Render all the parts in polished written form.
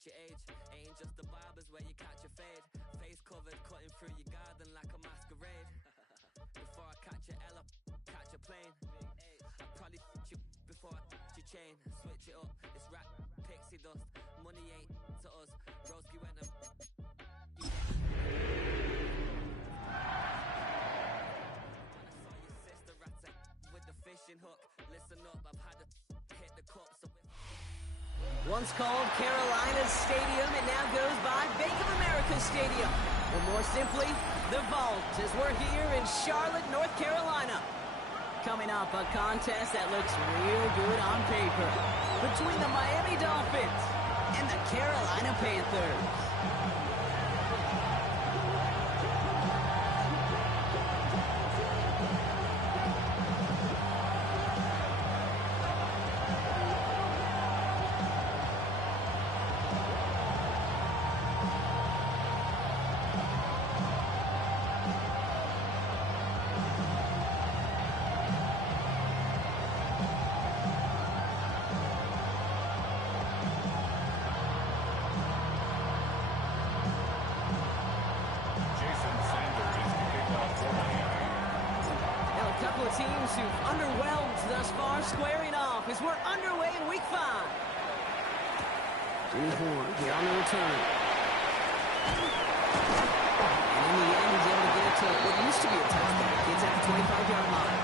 match your age. Ain't just the barbers where you catch a fade. Face covered, cutting through your garden like a masquerade. Before I catch a L, catch a plane. I probably f*** you before I f*** your chain. Switch it up, it's rap, pixie dust. Money ain't to us. Broski went and when I saw your sister rat with the fishing hook. Listen up, I've had to hit the cup, so once called Carolina's Stadium, it now goes by Bank of America Stadium. Or more simply, the Vault, as we're here in Charlotte, North Carolina. Coming up, a contest that looks real good on paper between the Miami Dolphins and the Carolina Panthers. Teams who've underwhelmed thus far squaring off as we're underway in week 5. Jimmy Horn here on the return. And in the end, he's able to get it to what used to be a touchback. Kids at the 25-yard line.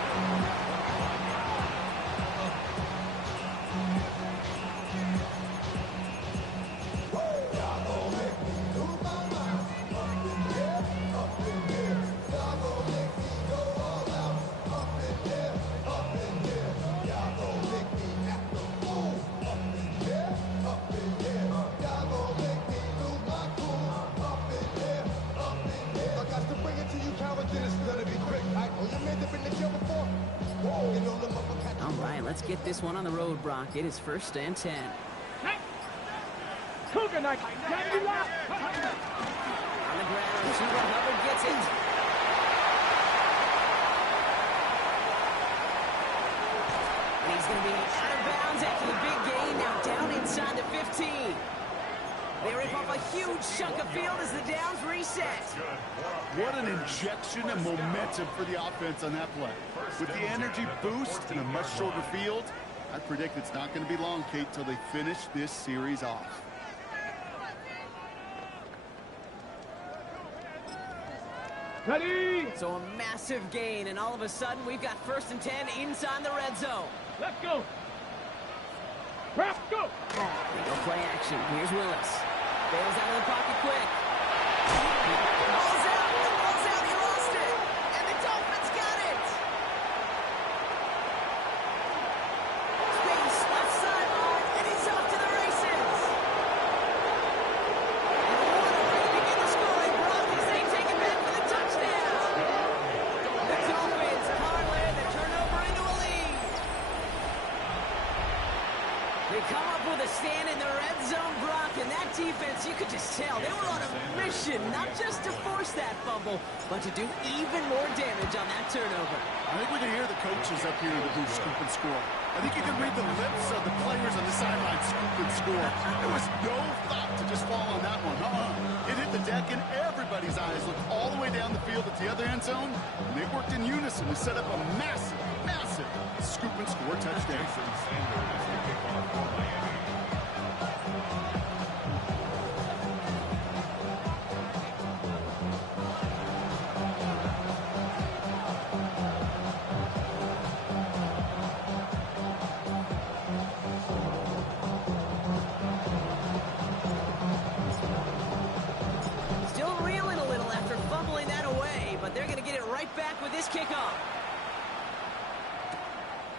All right, let's get this one on the road, Brock. It is 1st and 10. Cougar night. On the ground, Chuba Hubbard gets it. And he's going to be out of bounds after the big gain. Now down inside the 15. They rip off a huge chunk of field as the downs reset. What an injection of momentum for the offense on that play. With the energy boost and a much shorter field, I predict it's not going to be long, Kate, till they finish this series off. Ready? So a massive gain, and all of a sudden we've got 1st and 10 inside the red zone. Let's go. Rap, go. They go play action. Here's Willis. Bails out of the pocket quick. Ball's out. The ball's out. He lost it. And the Dolphins got it. Space, left sideline, and he's off to the races. And what a way to begin the scoring. Brock as they take it back for the touchdown. The Dolphins parlay the turnover into a lead. They come up with a stand in the red zone, Brock, and that defense, you could just tell, they were on a mission, not just to force that fumble, but to do even more damage on that turnover. I think we can hear the coaches up here in the booth scoop and score. I think you can read the lips of the players on the sideline scoop and score. There was no thought to just fall on that one. It hit the deck, and everybody's eyes looked all the way down the field at the other end zone, and they worked in unison to set up a massive, massive scoop and score touchdown. Still reeling a little after fumbling that away, but they're going to get it right back with this kickoff.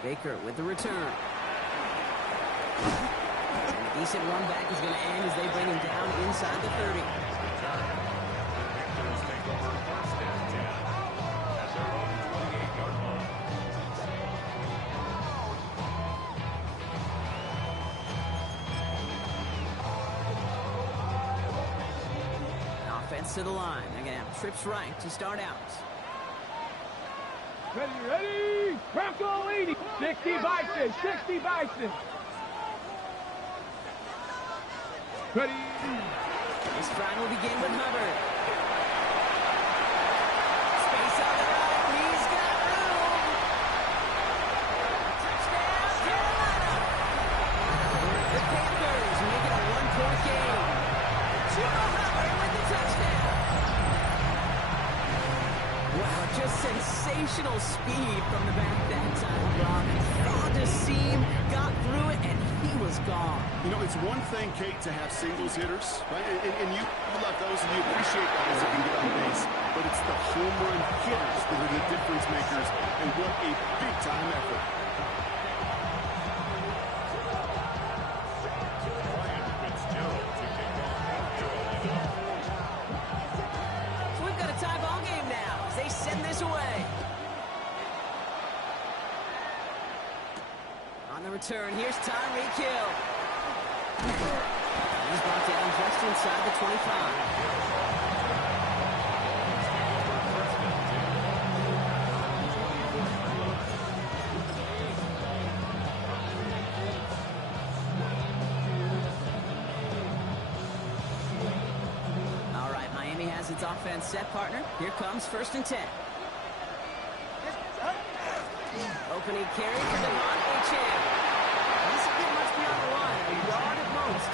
Baker with the return. And a decent run back is going to end as they bring him down inside the 30. Offense to the line. They're going to have trips right to start out. Ready? Bronco 80. 60 Bison. 60 Bison. Ready. This run will begin with Hubbard. Space on the right. He's got room. Touchdown, Carolina. The Panthers make it a one-point game. Chuba Hubbard with the touchdown. Wow, just sensational speed from the back that time, Rob. Found a seam, got through it, and he was gone. You know, it's one thing, Kate, to have singles hitters, right? And you love those, and you appreciate guys that can get on base. But it's the home run hitters that are the difference makers, and what a big-time effort. So we've got a tie ball game now as they send this away. On the return, here's Tyreek Hill. He's brought down just inside the 25. All right, Miami has its offense set, partner. Here comes 1st and 10. Opening carry for Devon Achane. Doesn't get much beyond the line, a yard at most.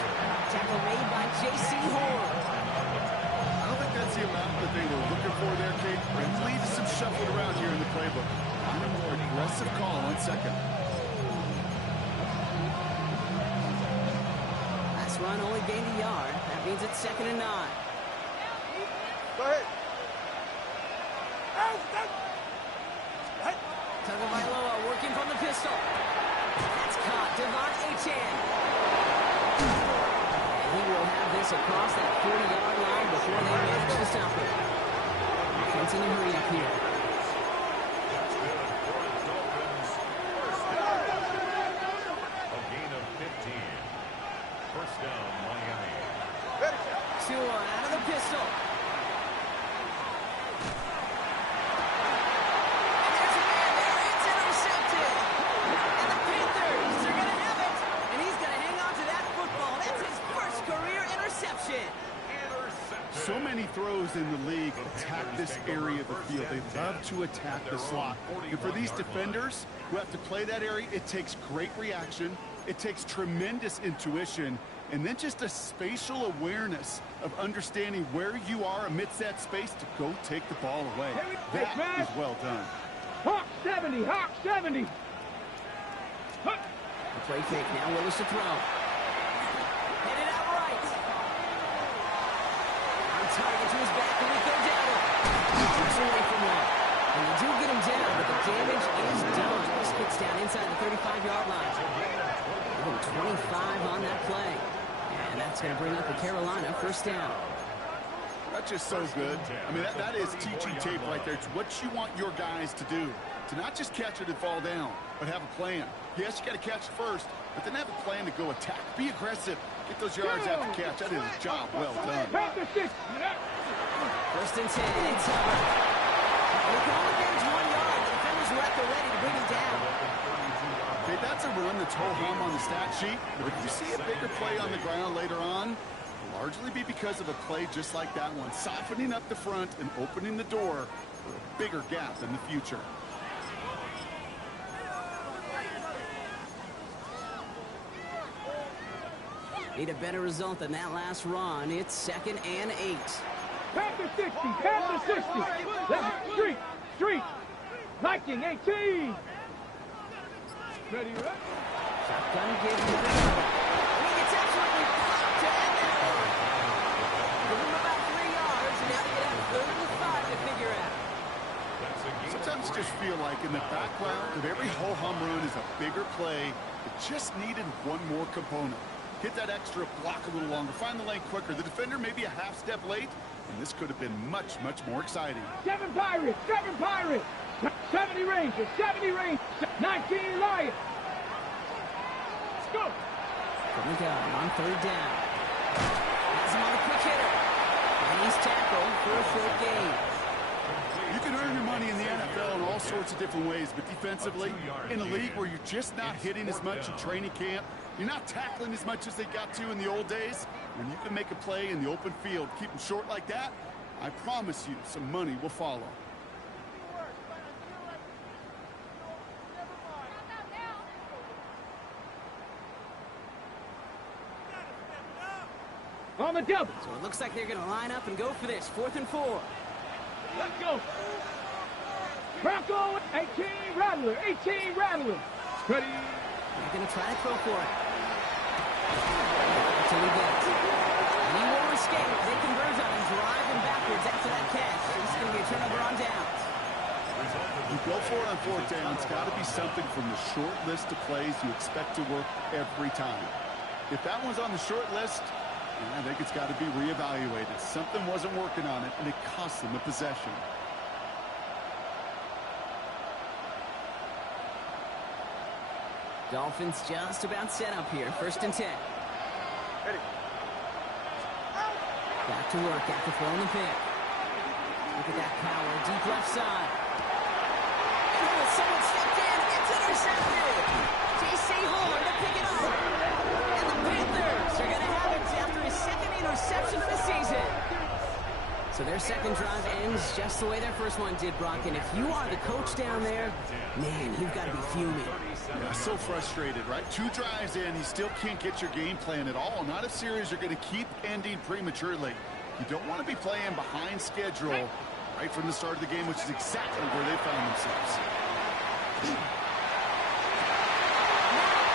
Tackle made by J.C. Horn. I don't think that's the amount that they were looking for there, Kate. It leaves some shuffled around here in the playbook. A more aggressive call on 2nd. Last run only gained a yard. That means it's 2nd and 9. Go ahead. Tagovailoa working from the pistol. That's caught. Devon Achane. And he will have this across that 40-yard line before they manage to stop it. Offense in a hurry up here. That's good for the Dolphins. A gain of 15. First down, Miami. 2-1 out of the pistol. So many throws in the league attack this area of the field. They love to attack the slot. And for these defenders who have to play that area, it takes great reaction. It takes tremendous intuition. And then just a spatial awareness of understanding where you are amidst that space to go take the ball away. That is well done. Hawk 70, Hawk 70. The play fake now, Willis to throw. Hit it out right. On target to his back, and we go down. He gets away from one. And they do get him down, but the damage is done. This gets down inside the 35-yard line. Give him 25 on that play. And that's going to bring up the Carolina 1st down. That's just so good. I mean, that is teaching tape right there. It's what you want your guys to do. To not just catch it and fall down, but have a plan. Yes, you got to catch it first, but then have a plan to go attack. Be aggressive. Get those yards after catch. That is a job well done. 1st and 10. It's over. They can only manage 1 yard. The defenders were at the ready to bring him down. Okay, that's a run that's ho-hum on the stat sheet. But if you see a bigger play on the ground later on, it'll largely be because of a play just like that one, softening up the front and opening the door for a bigger gap in the future. Need a better result than that last run. It's 2nd and 8. Panther 60, Panther 60. Left, street. Viking 18. Ready, right? Shotgun give him the cover. And he gets absolutely popped to end that one. Give him about 3 yards, and now they have 3rd and 5 to figure out. Sometimes just feel like in the background of every ho-hum run is a bigger play that just needed one more component. Hit that extra block a little longer. Find the lane quicker. The defender may be a half step late, and this could have been much, much more exciting. 7 Pirates. 70 Rangers. 19 Lions. Let's go. From the gun on 3rd down. Has him on the quick hitter. And he's tackled for a 4th gain. You can earn your money in the NFL in all sorts of different ways, but defensively, in a league where you're just not hitting as much in training camp, you're not tackling as much as they got to in the old days, when you can make a play in the open field, keep them short like that, I promise you some money will follow. On the double. So it looks like they're going to line up and go for this. 4th and 4. Let's go. Bronco, 18 Rattler, 18 Rattler. Ready. They're going to try to throw for it. Until he gets it. And he won't escape. They converge on him, drive him backwards after that catch. This is going to be a turnover on downs. You go for it on 4th down. It's got to be something from the short list of plays you expect to work every time. If that one's on the short list, I think it's got to be reevaluated. Something wasn't working on it, and it cost them the possession. Dolphins just about set up here. 1st and 10. Ready. Back to work after throwing the pick. Look at that power, deep left side. And someone stepped in. It's intercepted. J.C. Horn to pick it up. And the Panthers are going to have it after his 2nd interception of the season. So their 2nd drive ends just the way their 1st one did, Brock. And if you are the coach down there, man, you've got to be fuming. Yeah, so frustrated, right? 2 drives in, you still can't get your game plan at all. Not a series you're going to keep ending prematurely. You don't want to be playing behind schedule right from the start of the game, which is exactly where they found themselves.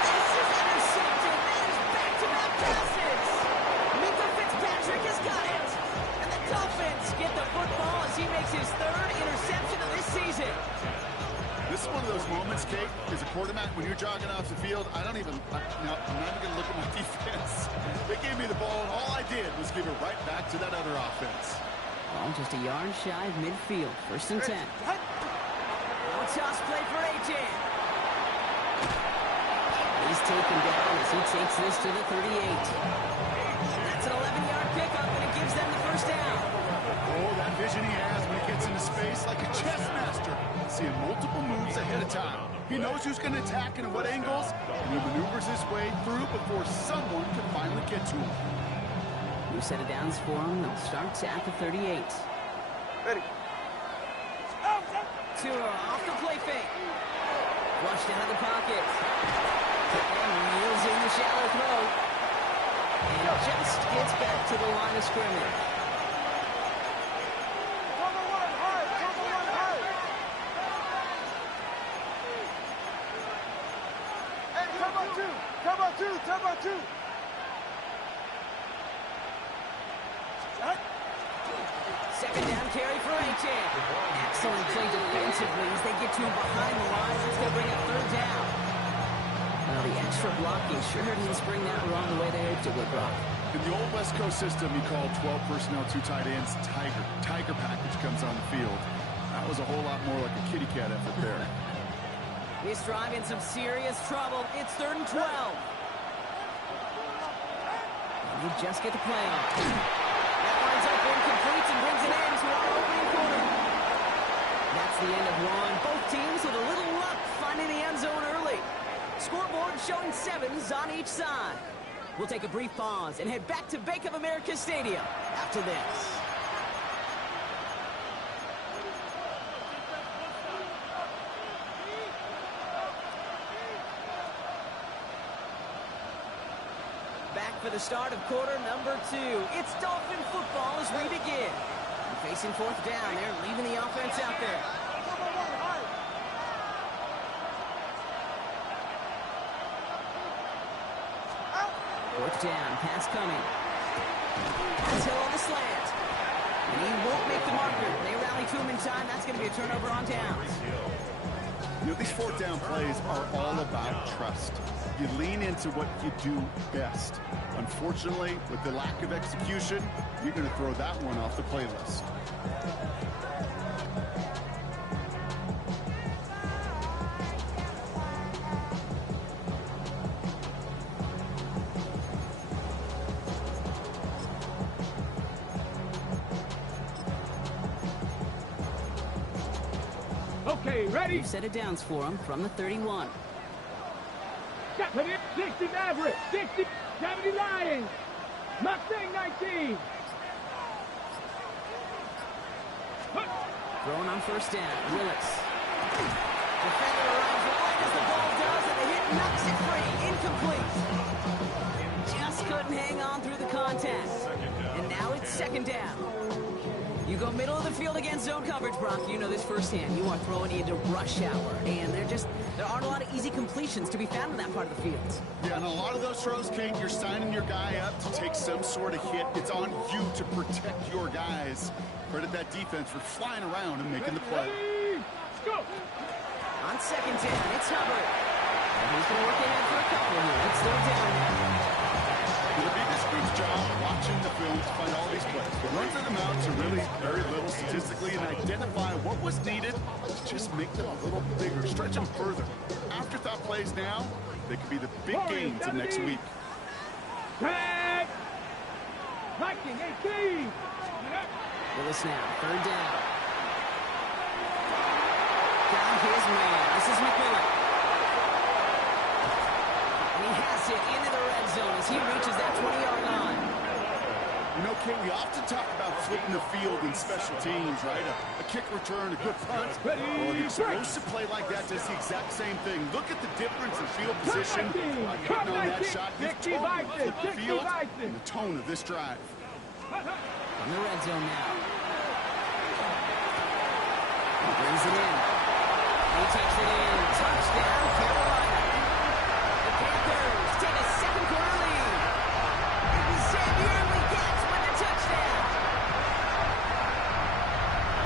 This is intercepted. That is back-to-back passes. Minka Fitzpatrick has got it. And the Dolphins get the football as he makes his 3rd interception of this season. This is one of those moments, Kate, as a quarterback, when you're jogging off the field, I'm not even going to look at my defense. They gave me the ball, and all I did was give it right back to that other offense. Ball just a yard shy of midfield. 1st and 10. No toss play for A.J. He's taken down as he takes this to the 38. That's an 11-yard pickup, and it gives them the 1st down. Oh, that vision he has when he gets into space like a chess master. Seeing multiple moves ahead of time. He knows who's going to attack and at what angles, and he maneuvers his way through before someone can finally get to him. New set of downs for him. They'll start at the 38. Ready. Tua off the play fake. Flushed out of the pocket. And reels in the shallow throw. And just gets back to the line of scrimmage. Turbo two. Second down carry for A-Chan. Excellent play defensively as they get to him behind the lines. It's going to bring up 3rd down. Well, the extra blocking sure didn't spring that wrong the way they hoped it would, Brock. In the old West Coast system, he called 12 personnel, 2 tight ends, Tiger. Tiger package comes on the field. That was a whole lot more like a kitty cat effort there. This drive in some serious trouble. It's 3rd and 12. And you just get the play on. That lines up incomplete and brings it in to our opening quarter. That's the end of one. Both teams with a little luck finding the end zone early. Scoreboard showing 7s on each side. We'll take a brief pause and head back to Bank of America Stadium after this. Back for the start of quarter number 2. It's Dolphin football as we begin. And facing 4th down, they're leaving the offense out there. Fourth down, pass coming. That's Hill on the slant. And he won't make the marker. They rally to him in time. That's going to be a turnover on downs. You know, these 4th down plays are all about trust. You lean into what you do best. Unfortunately, with the lack of execution, you're going to throw that one off the playlist. Okay, ready? New set of downs for him from the 31. 60 Maverick, 60, 70 Lions, Mustang 19. Throwing on first down, Willis. Defender arrives right as the ball does, and the hit knocks it free. Incomplete. Just couldn't hang on through the contact. And now it's second down. You go middle of the field against zone coverage, Brock. You know this firsthand. You are throwing into rush hour, and there aren't a lot of easy completions to be found in that part of the field. Yeah, and a lot of those throws, King, you're signing your guy up to take some sort of hit. It's on you to protect your guys. Credit that defense for flying around and making the play. Let's go. On second down, it's Hubbard. And he's going to work ahead for a couple here. It's third down now. It'll be this group's job watching the film to find all these plays. But runs in them out to really very little statistically and identify what was needed to just make them a little bigger, stretch them further. Afterthought plays now, they could be the big gains of next week. Tag. Viking 18. Willis now, third down. Down his man. This is McMillan. And he has it into the red zone as he reaches that 20-yard line. You know, King, we often talk about flipping the field in special teams, right? A kick return, a good punt. Well, an explosive play like that does the exact same thing. Look at the difference in field position. By hitting on that shot, you've totally flipped the field and the tone of this drive. On the red zone now. He brings it in. He takes it in. Touchdown, Carolina. The Panthers take a second-quarter lead. And Xavier gets with the touchdown.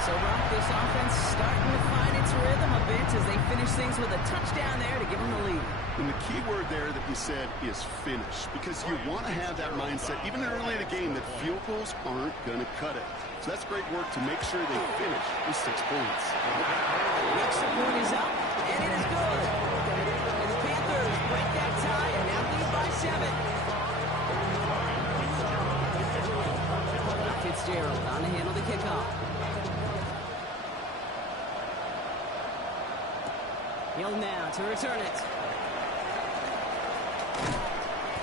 So, Brock, this offense starting to find its rhythm a bit as they finish things with a touchdown there to give them the lead. And the key word there that you said is finish, because you want to have that mindset, even early in the game, that field goals aren't going to cut it. So that's great work to make sure they finish with 6 points. Extra point is up, and it is good. And the Panthers break that tie and now lead by 7. Fitzgerald on to handle the kickoff. Hill now to return it.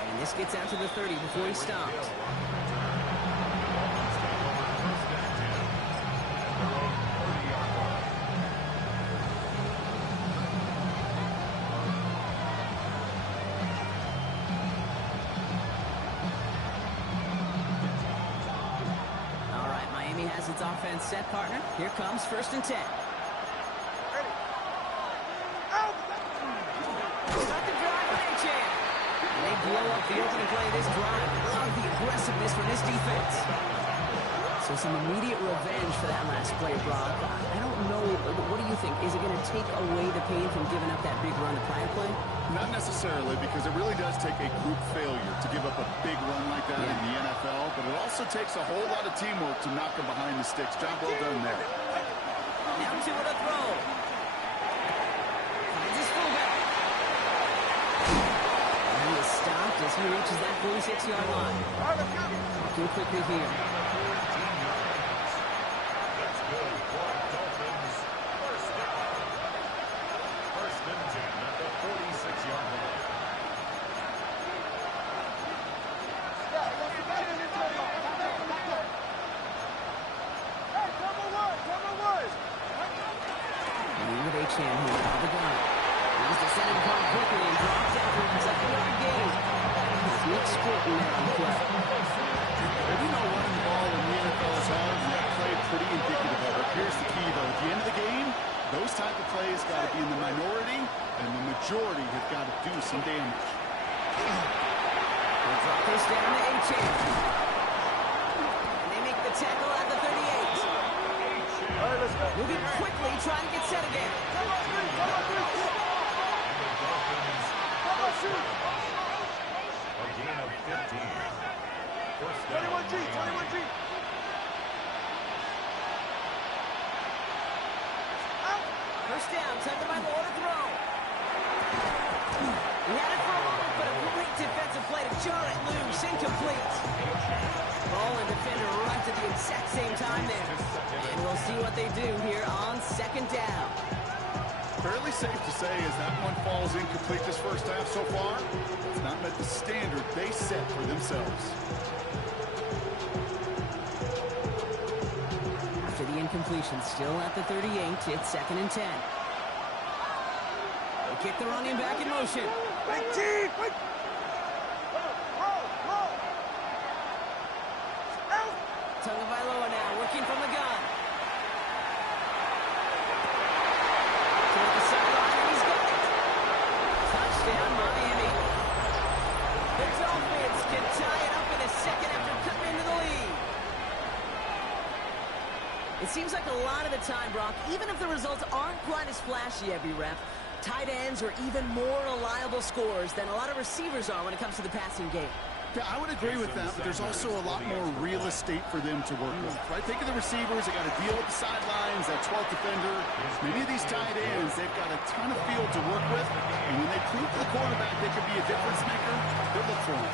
And this gets out to the 30 before he stopped. All right, Miami has its offense set, partner. Here comes 1st and 10. Blow up the opening play of this drive. Love the aggressiveness from this defense. So some immediate revenge for that last play, Brock. I don't know. What do you think? Is it going to take away the pain from giving up that big run the prior play? Not necessarily, because it really does take a group failure to give up a big run like that in the NFL, but it also takes a whole lot of teamwork to knock them behind the sticks. Job well done there. Now to a throw. Finds his fullback. He is stopped as he reaches that 46-yard line. Too quickly here. That's good for Dolphins. First down. 1st and 10 at the 46-yard line. With H.M. here out of the gun. He's descending quite quickly and drops after a second-yard gain. It's Nick Squirtin there on the play. If you know running the ball in the NFL is hard, and that play pretty indicative of it. Here's the key, though. At the end of the game, those type of plays got to be in the minority, and the majority have got to do some damage. They'll drop this down to H.M. And they make the tackle at the 38. Moving quickly, trying to get set again. A gain of 15. First down. 21G. First down, taken by Moore to throw. He had it for a moment, but a great defensive play to jar it loose, incomplete. Ball and defender right at the exact same time there. And we'll see what they do here on 2nd down. safe to say as that one falls incomplete this first half so far, it's not met the standard they set for themselves. After the incompletion, still at the 38, it's 2nd and 10. They kick the running back in motion. Tagovailoa now working from the gun. To the sideline, and he's got it. Touchdown, Miami. The Dolphins can tie it up in a second after cutting into the lead. It seems like a lot of the time, Brock, even if the results aren't quite as flashy every rep, tight ends are even more reliable scorers than a lot of receivers are when it comes to the passing game. Yeah, I would agree with that, but there's also a lot more real estate for them to work with, right? Think of the receivers. They got to deal with the sidelines, that 12th defender. Many of these tight ends, they've got a ton of field to work with, and when they prove to the quarterback they could be a difference maker, they'll look for him.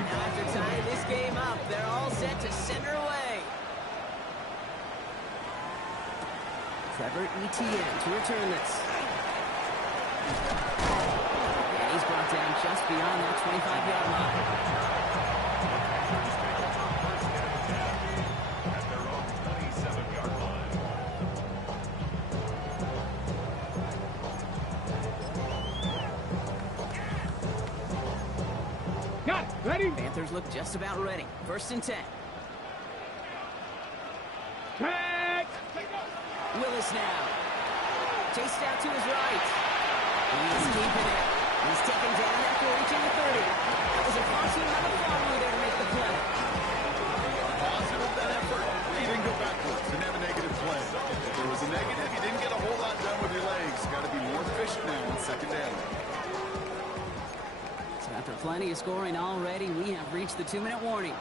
Now after tying this game up, they're all set to send her away. Trevor Etienne to return this. And he's brought down just beyond that 25-yard line. At their own 27-yard line. Got it. Ready? Panthers look just about ready. 1st and 10. Tag. Willis now. Chased out to his right. He's keeping it. He's taken down after reaching the 30. That was a caution on the far move there to make the play. Positive that effort. He didn't go backwards. Didn't have a negative play. If there was a negative, you didn't get a whole lot done with your legs. Got to be more efficient now on 2nd down. So after plenty of scoring already, we have reached the 2-minute warning.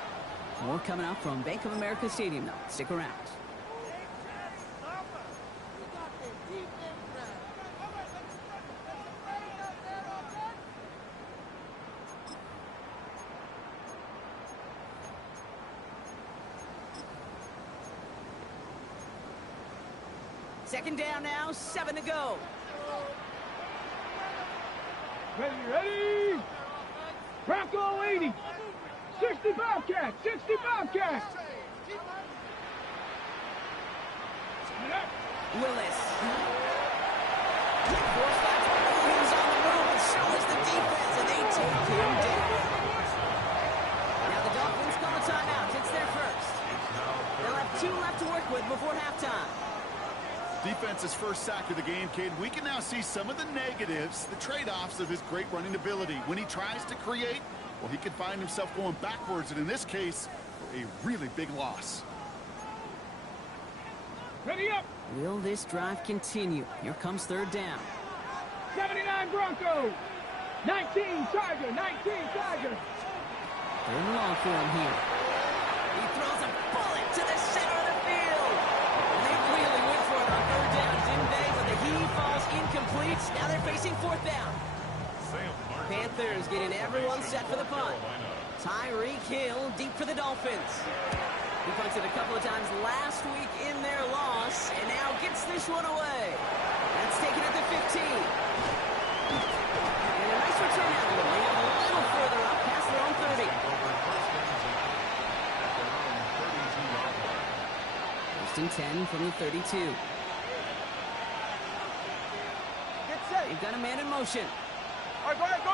More coming up from Bank of America Stadium, though. Stick around. Second down now, 7 to go. Ready? Bronco 80. 60 Bobcat. 60 Bobcat. Willis. Forced back to He's on the move, and so is the defense, and they take him down. Now the Dolphins call a timeout. It's their first. They'll have 2 left to work with before halftime. Defense's first sack of the game, kid. We can now see some of the negatives, the trade-offs of his great running ability. When he tries to create, well, he can find himself going backwards, and in this case, a really big loss. Ready up. Will this drive continue? Here comes 3rd down. 79 Bronco. 19 Tiger. 19 Tiger. 3rd and long for him here. He throws a bullet to the center of the field. And they really went for it on 3rd down, didn't they? But the heave falls incomplete. Now they're facing 4th down. Panthers getting everyone set for the punt. Tyreek Hill deep for the Dolphins. He punted a couple of times last week in their loss, and now gets this one away. That's taken at the 15. And a nice return out of them. They have a little further up past their own 30. 1st and 10 from the 32. Get set. They've got a man in motion. All right, go ahead. Go.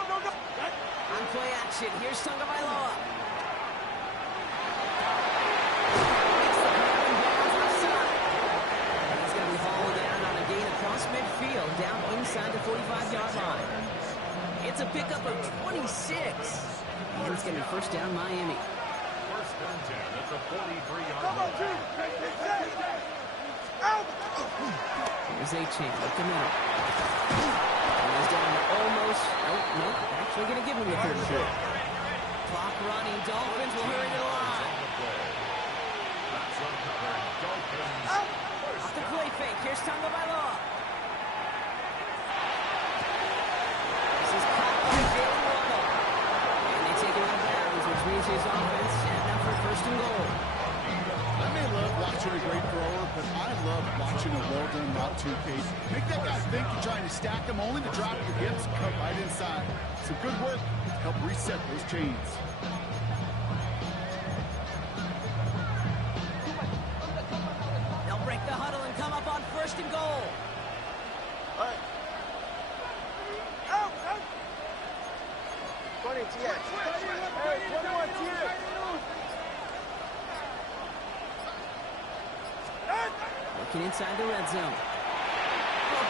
On play action, here's Tagovailoa. He's going to be hauled down on a gain across midfield, down inside the 45-yard line. It's a pickup of 26. And it's going to be 1st down Miami. 1st and 10 at the 43-yard Come on, line. Chief. Out. Here's A-Chain up the middle. He's down almost. Nope. Actually going to give him the 3rd and 4. Clock running. Dolphins will hurry to the line. That's uncovered. Dolphins. Off the play fake. Here's Tagovailoa. This is caught by Jalen Waddle. And they take it out of bounds, which means his offense setting up for 1st and goal. I may love watching naturally great thrower, but I love watching a well-done route to Case. Make that guy think you're trying to stack him, only to drop your hips, cut right inside. Some good work to help reset those chains. They'll break the huddle and come up on 1st and goal. All right. Out. 20 TX. Hey, 21 TX. Looking inside the red zone. Oh,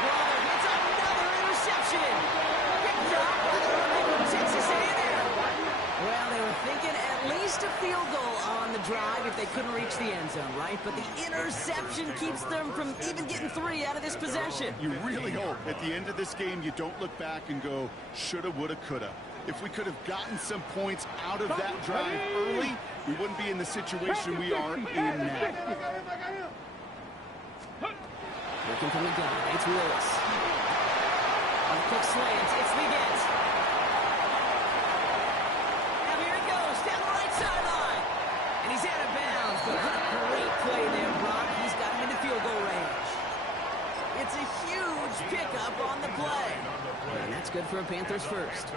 brother, gets another interception. Picked up by the rookie from Texas A&M. Well, they were thinking at least a field goal on the drive if they couldn't reach the end zone, right? But the interception keeps them from even getting 3 out of this possession. You really hope at the end of this game you don't look back and go, shoulda, woulda, coulda. If we could have gotten some points out of that drive early, we wouldn't be in the situation we are in now. Looking from the gun, it's Willis. On a quick slant, it's Leggett. Now here he goes, down the right sideline. And he's out of bounds, but what a great play there, Brock. He's got him into field goal range. It's a huge pickup on the play. And that's good for a Panthers first.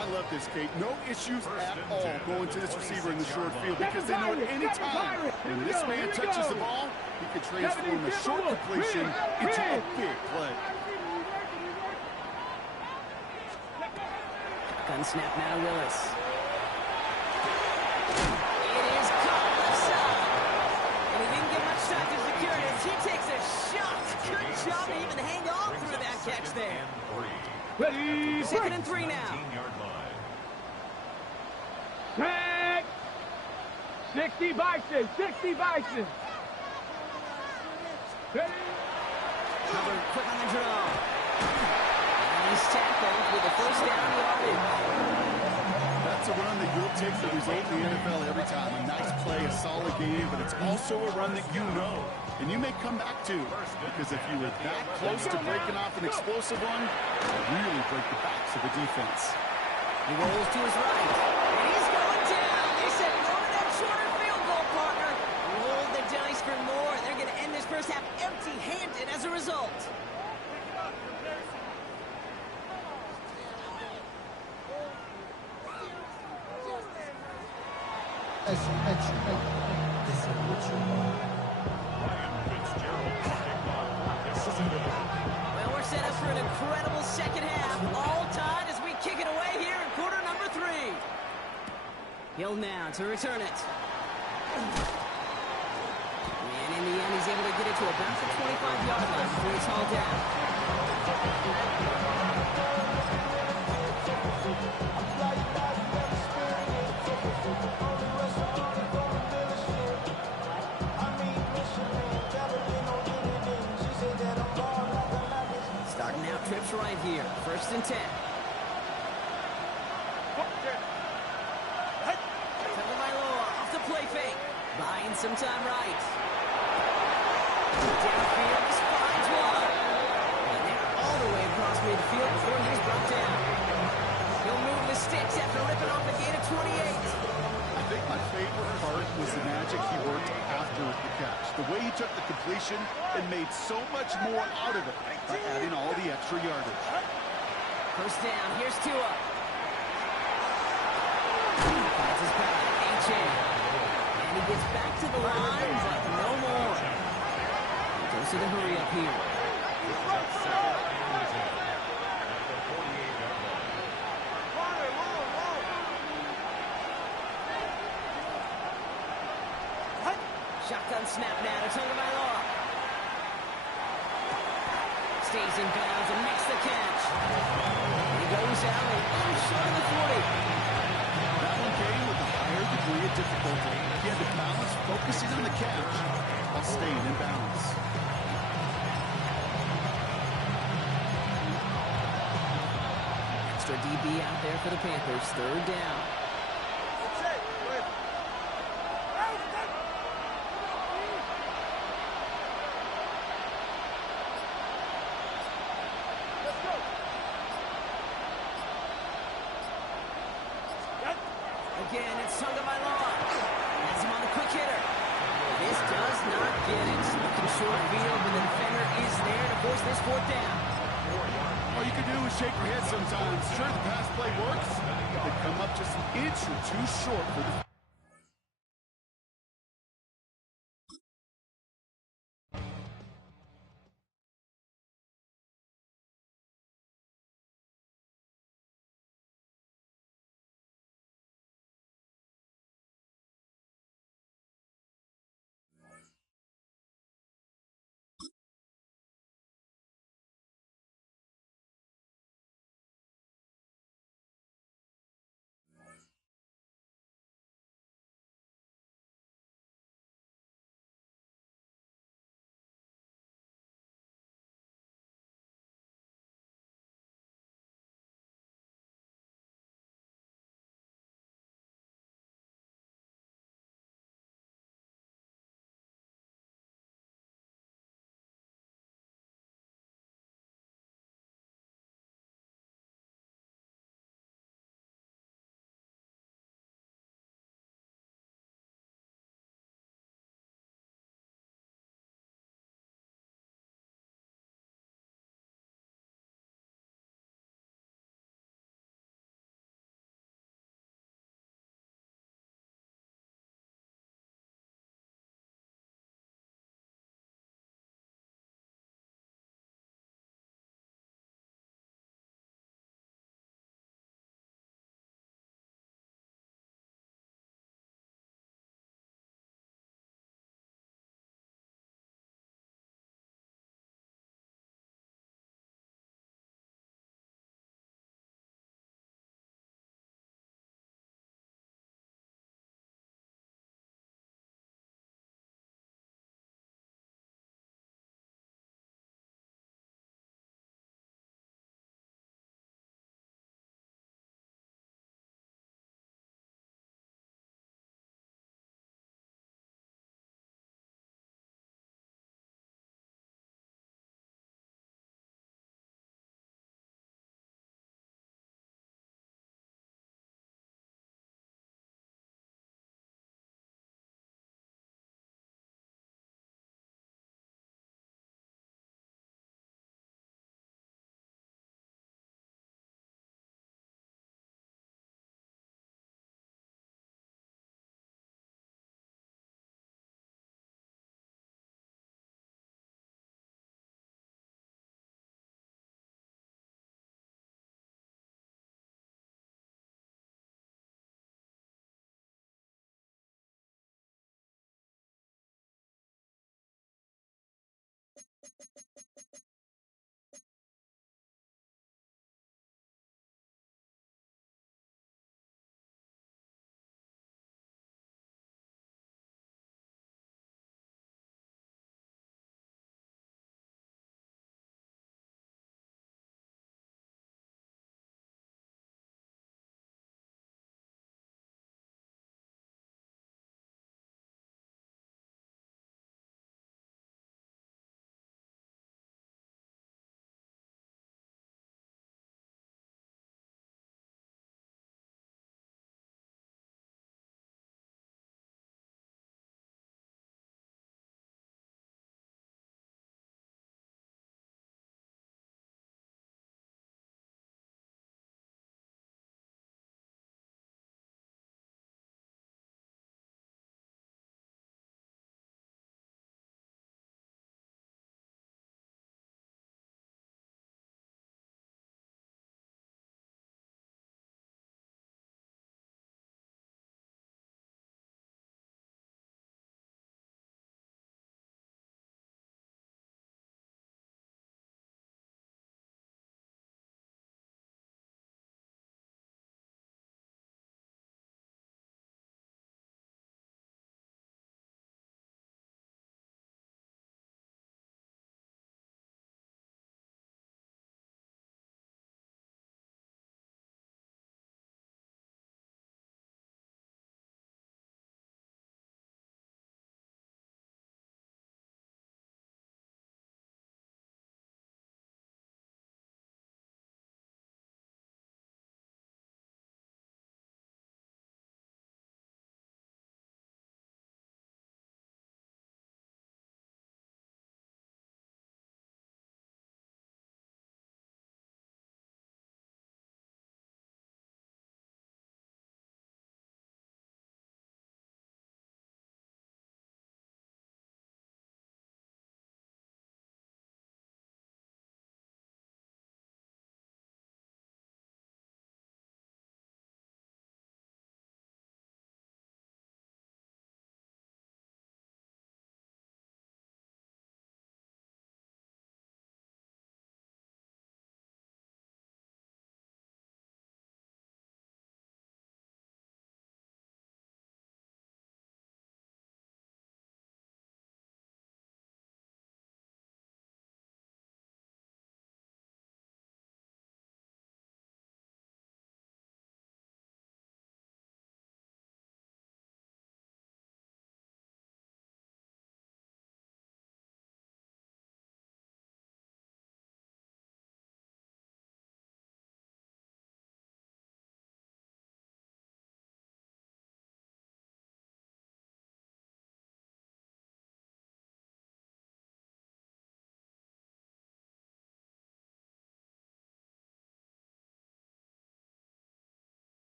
I love this, Kate. No issues at all going to this receiver in the short field because they know at any time when this man touches the ball, he can transform a short completion into a big play. Gun snap now to Willis. It is caught left side. And he didn't get much time to secure it as he takes a shot. Good job to even hang on through that catch there. Ready, 2nd and 3 now. 60 Bison. Ready. Hubbard quick on the draw. And he's tackled with a 1st down yardage. That's a run that you'll take the result in the NFL every time. A nice play, a solid game, but it's also a run that you know. And you may come back to, because if you were that close to breaking off an explosive one, it'll really break the backs of the defense. He rolls to his right, and he's going down. They said no to that shorter field goal, partner. Roll the dice for more. They're going to end this first half empty-handed as a result. Well, we're set up for an incredible second half. All tied as we kick it away here in quarter number 3. Hill now to return it. And in the end, he's able to get it to about the 25-yard line before he's hauled down. Starting out trips right here. 1st and 10. Off the play fake. Buying some time right. Downfield, this finds one. And they're all the way across midfield before he's brought down. He'll move the sticks after ripping off a gain of 28. I think my favorite part was the magic he worked after the catch. The way he took the completion and made so much more out of it by adding all the extra yardage. 1st down, here's Tua. Finds his path, A.J. And he gets back to the line, but no more. He goes to the hurry up here. Shotgun snap now to Tagovailoa. Stays in bounds and makes the catch. He goes out and short of the 40. That one came with a higher degree of difficulty. He had to balance focusing on the catch while staying in bounds. Extra DB out there for the Panthers. 3rd down. Again, it's Tagovailoa. Has him on the quick hitter. This does not get it. Looking short field, but the defender is there to force this fourth down. All you can do is shake your head sometimes. Sure, the pass play works, but they come up just an inch or two short for the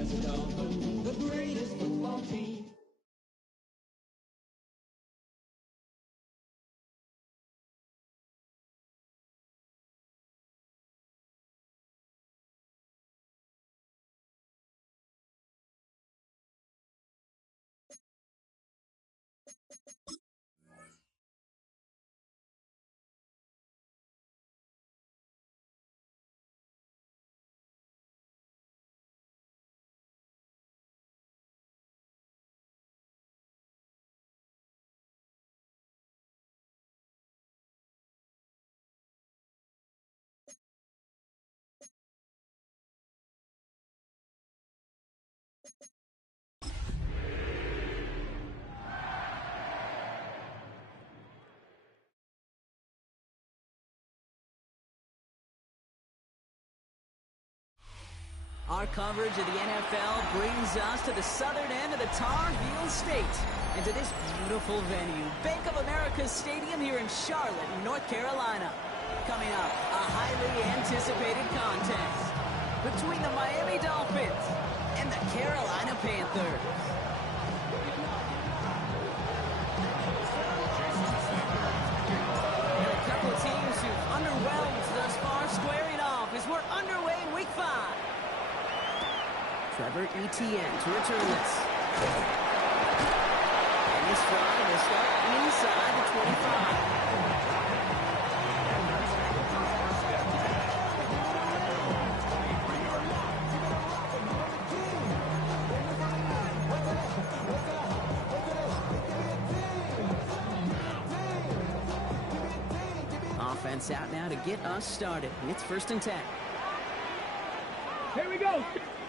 as the Dolphins, the greatest football team. Our coverage of the NFL brings us to the southern end of the Tar Heel State and to this beautiful venue, Bank of America Stadium here in Charlotte, North Carolina. Coming up, a highly anticipated contest between the Miami Dolphins and the Carolina Panthers. And a couple of teams who've underwhelmed thus far squaring off as we're underway in Week 5. Trevor Etienne to return this. And this drive will start inside the 25. Offense out now to get us started. It's 1st and 10. Here we go.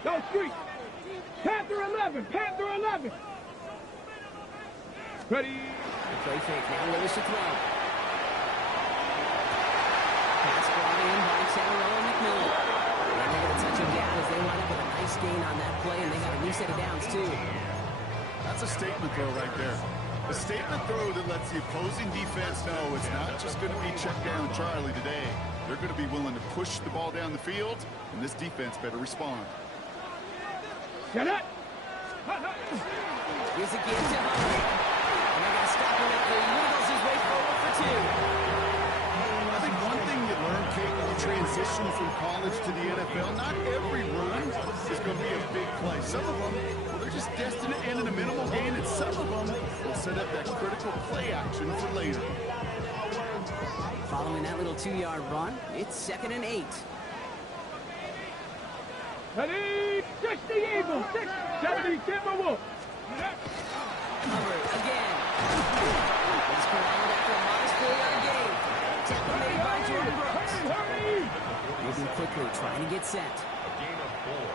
Go street. Panther 11. Panther 11. Ready. The play fake now. Lewis to throw. Pass brought in by Tyrell McMillan. And they're going to touch him down as they line up with a nice gain on that play, and they got a new set of downs, too. That's a statement throw right there. A statement throw that lets the opposing defense know it's not just going to be check down Charlie today. They're going to be willing to push the ball down the field, and this defense better respond. Get it. Here's a give to Humphrey. And they're going to stop him after he wiggles his way forward for 2. I think one thing you learn, Kate, when you transition from college to the NFL, not every run is going to be a big play. Some of them, well, they're just destined to end in a minimal gain, and some of them will set up that critical play action for later. Following that little 2-yard run, it's 2nd and 8. Ready. 60 Eagles. 70 Timberwolves. Covered again. It's corralled after a modest 4-yard gain. Tackle made by Jordan Brooks. Hurry. Moving quickly, trying to get set. A gain of 4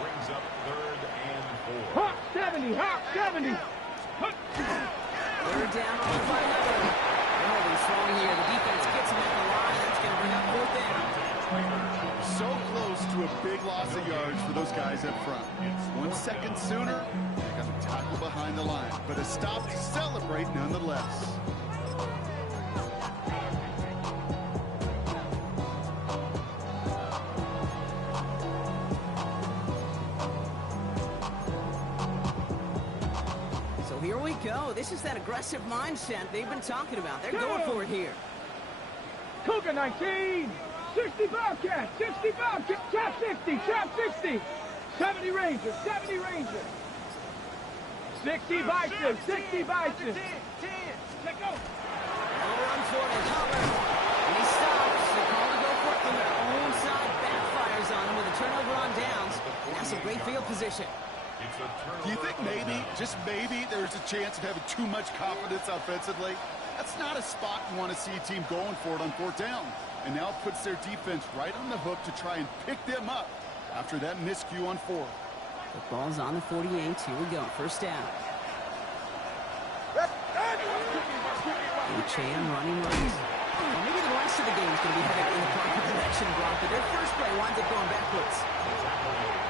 brings up 3rd and 4. Hawk 70. Hawk 70. 3rd down on the 5-yard. They're holding strong here. The defense gets him at the line. That's going to bring up 4th down. So close to a big loss of yards for those guys up front. 1 second sooner, they got a tackle behind the line, but a stop to celebrate nonetheless. So here we go. This is that aggressive mindset they've been talking about. They're going for it here. Cougar 19. 60 Bobcats. 60 Bobcats. Trap 60. Trap 60. 70 Rangers. 70 Rangers. 60 Bison. 60 Bison. Let go. They'll run for it. Hubbard. And he stops. They call to go for it from their own side. Backfires on him with a turnover on downs. And that's a great field position. Do you think maybe, just maybe, there's a chance of having too much confidence offensively? That's not a spot you want to see a team going for it on 4th down. And now it puts their defense right on the hook to try and pick them up after that miscue on 4th. The ball's on the 48. Here we go. 1st down. Chan running right. Well, maybe the rest of the game is going to be headed in the proper direction, Brock, but their first play winds up going backwards.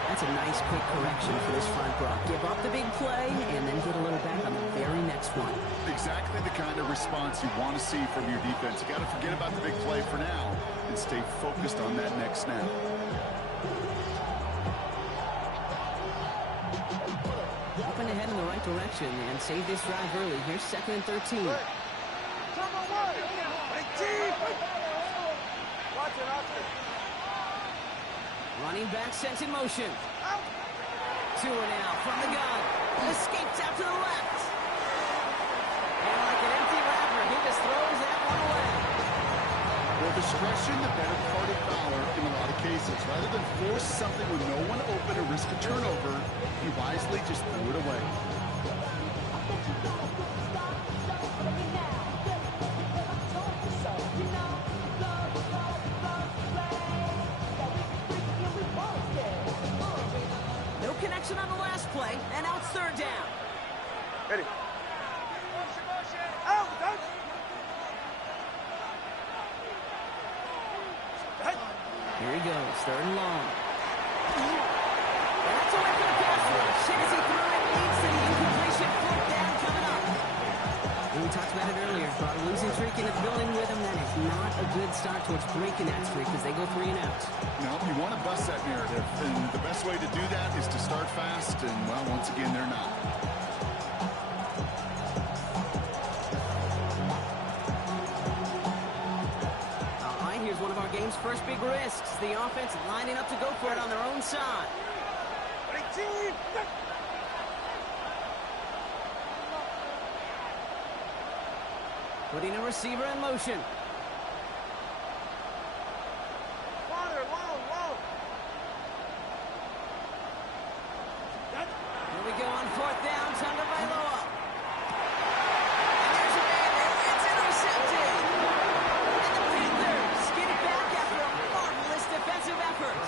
That's a nice quick correction for this front, Brock. Give up the big play and then get a little back on the very next one. Exactly the kind of response you want to see from your defense. You got to forget about the big play for now and stay focused on that next snap. direction and save this drive early. Here's 2nd and 13. Watch it. Running back sent in motion. Tua now from the gun. Escapes out to the left. And like an empty wrapper, he just throws that one away. Well, discretion, the better part of valor in a lot of cases. Rather than force something with no one open or risk a turnover, he wisely just threw it away. No connection on the last play, and now it's 3rd down. Ready. Here he goes, 3rd and long. And that's away from the pass rush. And as he threw it, leads to the incompletion. 4th down coming up. And we talked about it earlier. Brought a losing streak into the building with him. That is not a good start towards breaking that streak as they go 3 and out. No, you want to bust that narrative, and the best way to do that is to start fast, and, well, once again, they're not. Here's one of our game's first big risks. The offense lining up to go for it on their own side. Putting a receiver in motion. Here we go on 4th down. Tagovailoa. And there's a man there. It's intercepted. And the Panthers get it back after a marvelous defensive effort.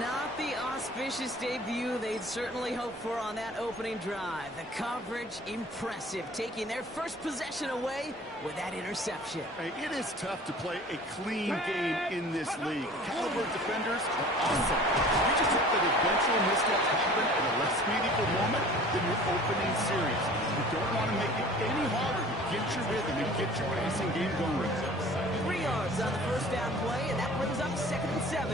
Not the auspicious debut they'd certainly hoped for on that opening drive. The coverage, impressive, taking their first possession away with that interception. Hey, it is tough to play a clean game in this league. Caliber defenders are awesome. You just hope that eventual missteps happen at a less meaningful moment than your opening series. You don't want to make it any harder to get your rhythm and get your passing game going. 3 yards on the 1st down play, and that brings up 2nd and 7.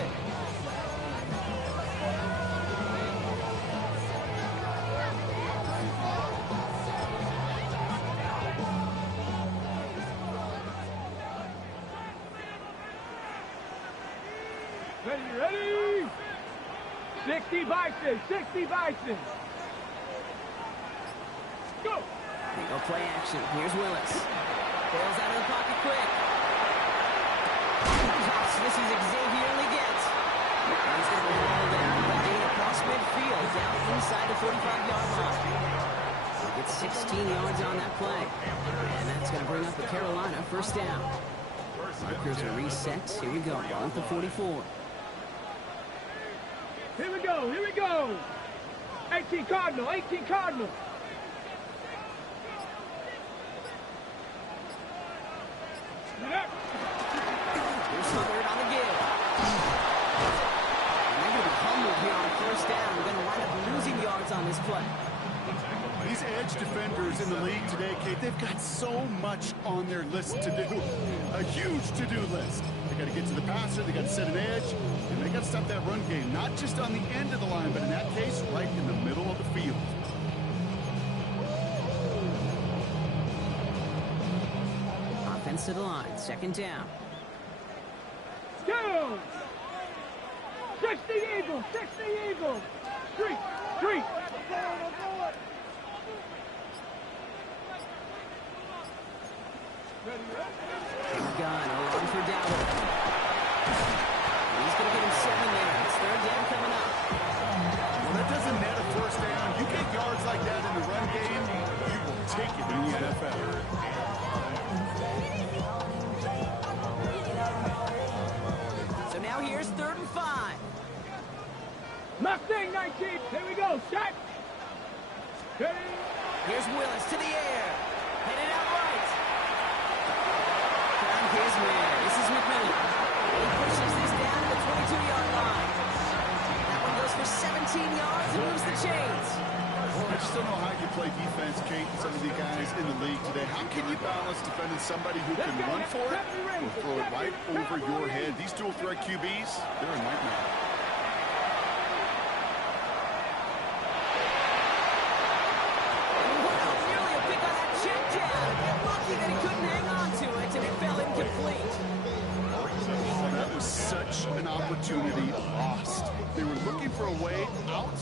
Ready? 60 Bison. Go. They go play action. Here's Willis. Bails out of the pocket quick. This is Xavier Leggett. He's going to roll down about 8 across midfield, down inside the 45-yard line. He gets 16 yards on that play. And that's going to bring up the Carolina 1st down. Markers are reset. Here we go. On the 44. Here we go. 18 Cardinal. Here's Hubbard on the give. And they're going to be humbled here on 1st down. We're going to wind up losing yards on this play. These edge defenders in the league today, Kate, they've got so much on their list to do. A huge to-do list. They got to get to the passer, they got to set an edge, and they got to stop that run game, not just on the end of the line, but in that case, right in the middle of the field. Offense to the line, 2nd down. Go. 60 Eagles. Street. Gun on for Dowell. He's going to get him 7 there. It's 3rd down coming up. Well, that doesn't net a 1st down. You get yards like that in the run game, you will take it in the NFL. So now here's 3rd and 5. Mustang 19. Here we go. Shot. Here's Willis to the air. Headed out right. Down his man. This is McMillan. He pushes this down to the 22-yard line. That one goes for 17 yards and moves the chains. I just don't know how you play defense, Kate, and some of the guys in the league today. How can you balance defending somebody who can run for it or throw it right over your head? These dual threat QBs, they're a nightmare. opportunity lost. They were looking for a way out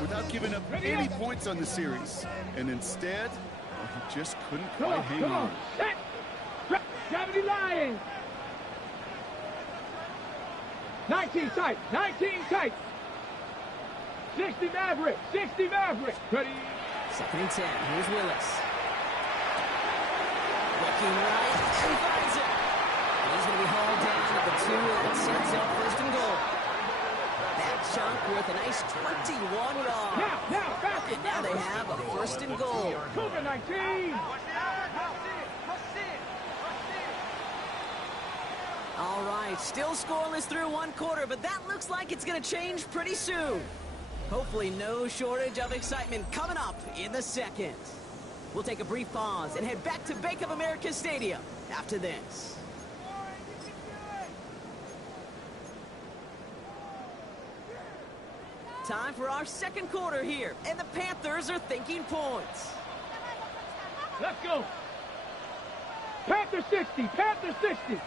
without giving up any points on the series. And instead, well, he just couldn't quite hang on. Set. Gravity Lions. 19 tight. 19 tight. 60 Maverick. 60 Maverick. Ready. 2nd and 10. Here's Willis. Looking right and finds it. He's going to be hauled down at the 2, and that sets up 1st and goal. That chunk worth a nice 21 yards. Now, faster. And now they have a 1st and goal. Cougar 19. All right, still scoreless through 1 quarter, but that looks like it's going to change pretty soon. Hopefully no shortage of excitement coming up in the 2nd. We'll take a brief pause and head back to Bank of America Stadium after this. Time for our 2nd quarter here, and the Panthers are thinking points. Let's go. Panther 60. Panther 60.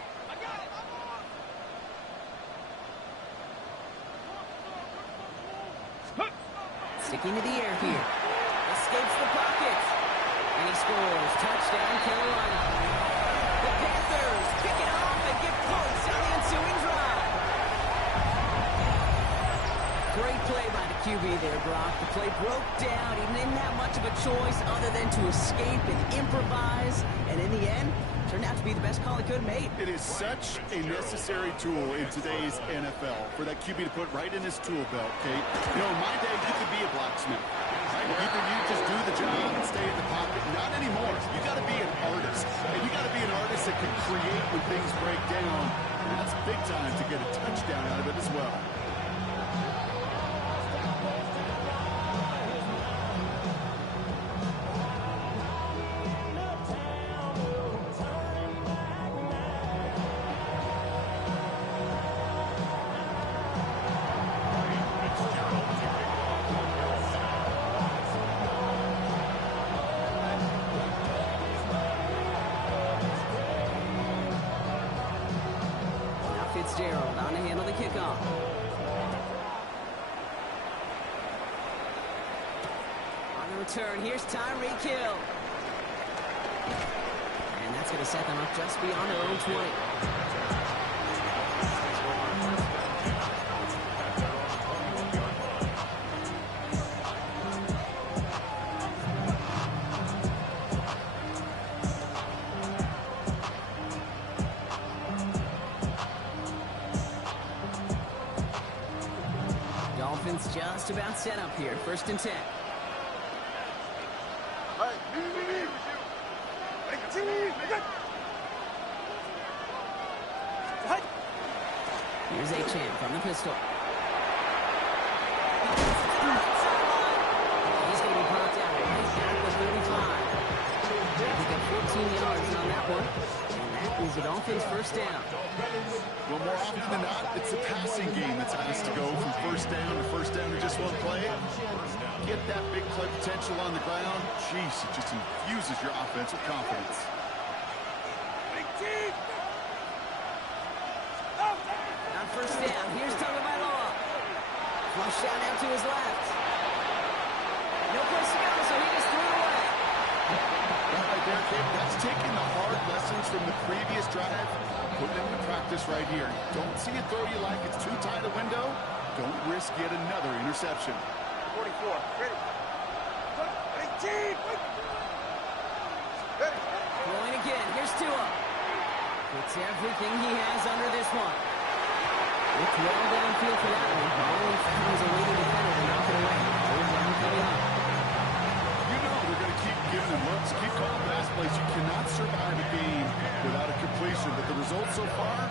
Sticking to the air here. Escapes the pocket. And he scores. Touchdown, Carolina. The Panthers pick it off and get points on the ensuing drive. Great play by the QB there, Brock. The play broke down. He didn't have much of a choice other than to escape and improvise. And in the end, turned out to be the best call he could have made. It is such a necessary tool in today's NFL for that QB to put right in his tool belt, Kate. You know, in my day, you could be a blacksmith. Right? Either you just do the job and stay in the pocket. Not anymore. You got to be an artist. And you got to be an artist that can create when things break down. And that's big time to get a touchdown out of it as well. Fitzgerald on to handle the kickoff. On the return, here's Tyreek Hill. And that's going to set them up just beyond their own 20. Dolphins just about set up here. 1st and 10. Here's Achane from the pistol. He's going to be brought down right at the 35. They got 14 yards on that one. And that is the Dolphins' 1st down. Well, more often than not, it's a passing game that's asked to go from 1st down to just one play. Get that big play potential on the ground. Jeez, it just infuses your offense with confidence. On 1st down, here's Tagovailoa. Flush down out to his left. No place to go, so he just threw it away. Right there, Kate, that's taking the hard lessons from the previous drive, putting them into practice right here. Don't see a throw you like it's too tight a window. Don't risk yet another interception. 44. Ready. Throwing again. Here's Tua. Puts everything he has under this one. Looked well downfield for that one. Only found a leading defender to knock it away. Third down coming up. You know they're going to keep giving them looks, keep calling pass plays. You cannot survive a game without a completion. But the results so far,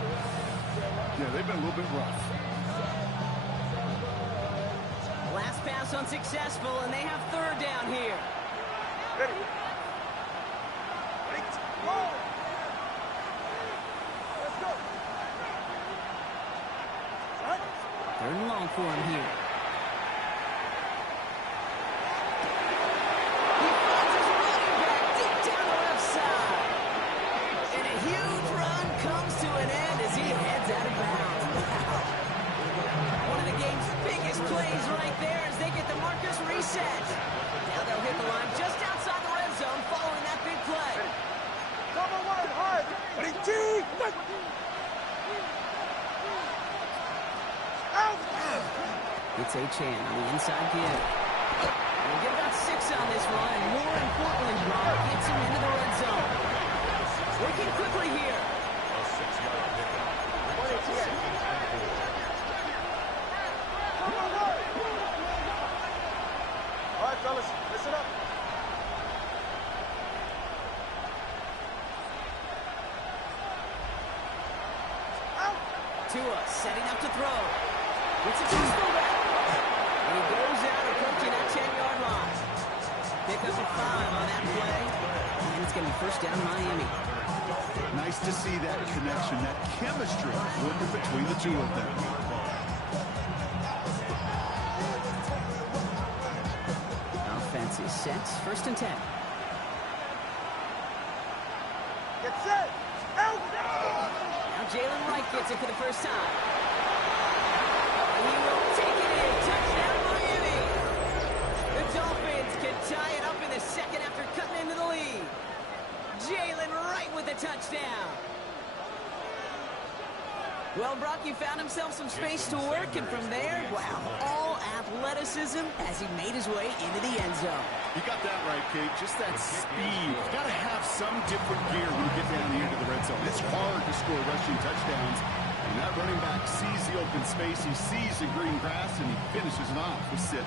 yeah, they've been a little bit rough. Last pass unsuccessful, and they have 3rd down here. Ready. Go. Let's go. 3rd and long for him here. He finds his running back deep down the left side. And a huge run comes to an end as he heads out of bounds. Wow. Ready, two, one. Out. It's Chan on the inside give. We'll get about 6 on this one, and more importantly, Rob gets him into the red zone. Working quickly here. A 6-yard pickup. All right, fellas, listen up. Tua setting up to throw. It's a two-step back. And he goes out approaching that 10-yard line. Pick up at 5 on that play. And it's going to be first down Miami. Nice to see that connection, that chemistry working between the two of them. Offense is set. First and 10. Get set. Out. Now Jalen Wright gets it for the first time. And he will take it in. Touchdown Miami. The Dolphins can tie it up in the second after cutting into the lead. Jalen Wright with the touchdown. Well, Brock, he found himself some space to work, and from there, wow, all athleticism as he made his way into the end zone. You got that right, Kate. Just that speed. You've got to have some different gear when you get down here to the red zone. It's hard to score rushing touchdowns. And that running back sees the open space, he sees the green grass, and he finishes it off with 6.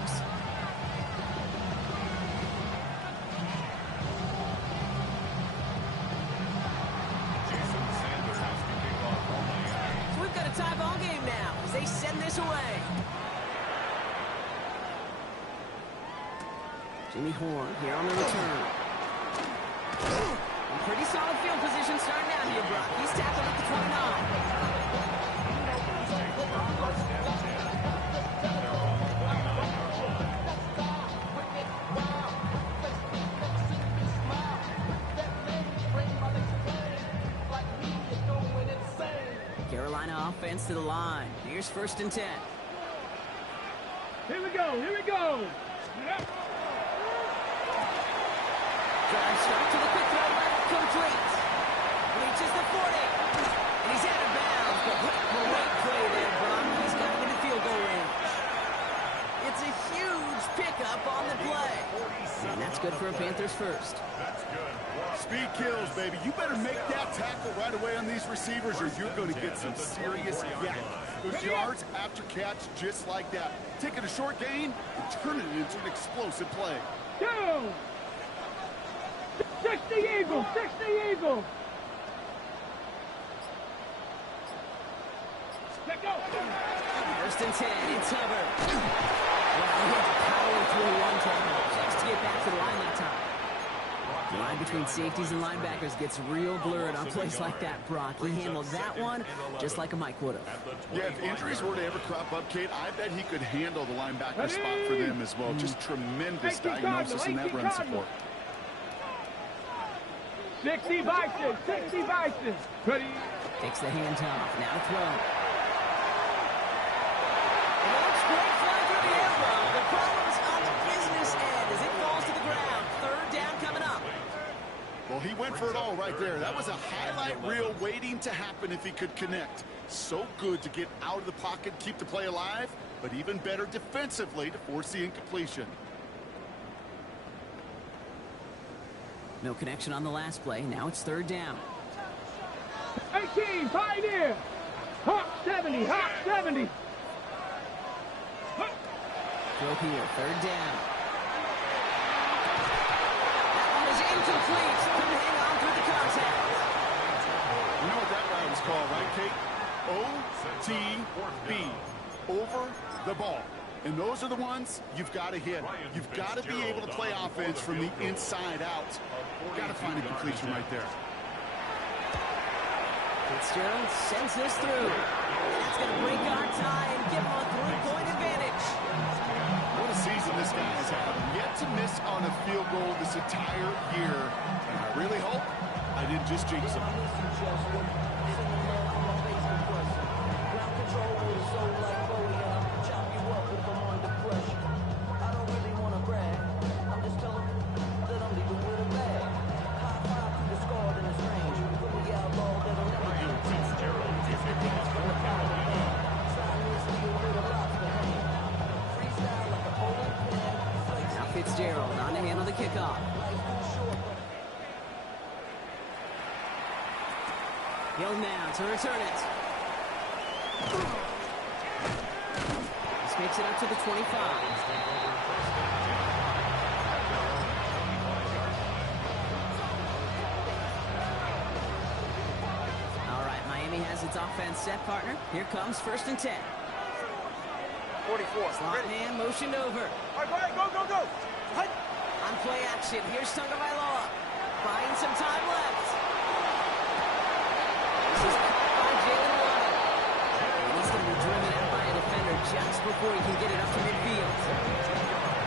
Tie ball game now as they send this away. Jimmy Horn here on the return. A pretty solid field position starting out here, Brock. He's tackled at the 29. Carolina offense to the line. Here's first and 10. Here we go. Here we go. Drive start to the quick throw left, complete. Reaches the 40. And he's out of bounds. But great play there, Brock. He's got him into field goal range. It's a huge pickup on the play. And that's good for a Panthers first. That's good. Speed kills, baby. You better make that tackle right away on these receivers or you're going to get some serious yak. Those yards after catch just like that. Taking a short gain and turning it into an explosive play. Go! 60 Eagles! 60 Eagles! Let go! First and 10, it's Hubbard. Well, he had to power through one tackle just to get back to the line that time. The line between safeties and linebackers gets real blurred on plays like that, Brock. He handled that one just like a Mike would have. Yeah, if injuries were to ever crop up, Kate, I bet he could handle the linebacker spot for them as well. Just tremendous diagnosis in that run support. 60 Bison! 60 Bison! Ready? Takes the hand off. Now throw. And it looks great flying through the air, bro. The problem's on the business end as it falls to the ground. Third down coming up. Well, he went for it all right there. That was a highlight reel waiting to happen if he could connect. So good to get out of the pocket, keep the play alive, but even better defensively to force the incompletion. No connection on the last play. Now it's third down. 18, Pioneer! Hawk 70, Hawk 70! Throw here, third down. That one is incomplete. Couldn't hang on through the contact. You know what that route is called, right, Kate? OTB. Over the ball. And those are the ones you've got to hit. You've got to be able to play offense from the inside out. Got to find a completion right there. Fitzgerald sends this through. That's going to break our tie and give him a 3-point advantage. What a season this guy has had. Yet to miss on a field goal this entire year. And I really hope I didn't just jinx him. kickoff. He'll now to return it. This makes it up to the 25. Has its offense set, partner. Here comes 1st and 10. 44. Slot man motioned over. All right, go, go, go. Hut. On play action, here's Tagovailoa. Buying some time left. This is caught by Jalen Waddle. And he's going to be driven out by a defender just before he can get it up to midfield.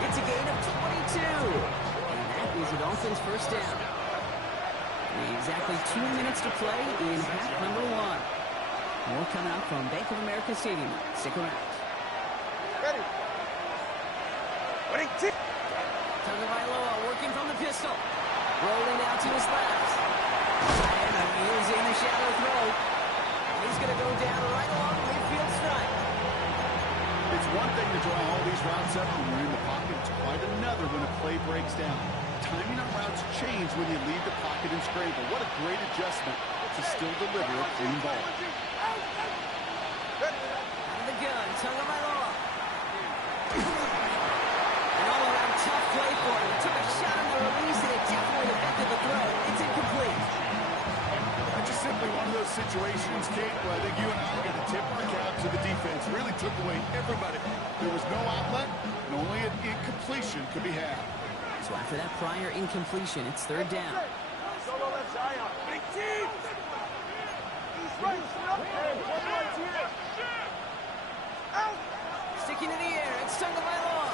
It's a gain of 22. And that is the Dolphins' first down. Exactly 2 minutes to play in half number 1. More coming up from Bank of America Stadium. Stick around. Ready. Ready. Tagovailoa working from the pistol. Rolling out to his left. And he's in the shallow throw. And he's going to go down right along the midfield stripe. It's one thing to draw all these routes up when you're in the pocket. It's quite another when a play breaks down. Timing on routes change when you leave the pocket and scramble. What a great adjustment to still deliver a clean ball. Out of the gun, Tagovailoa. An all-around tough play for him. He took a shot on the release, and it definitely affected the throw. It's incomplete. That's just simply one of those situations, Kate, where I think you and I got to tip our cap to the defense. Really took away everybody. There was no outlet, and only an incompletion could be had. So after that prior incompletion, it's 3rd down. Solo left Zion. Big team. He's right. Out. Sticking in the air, it's Tagovailoa.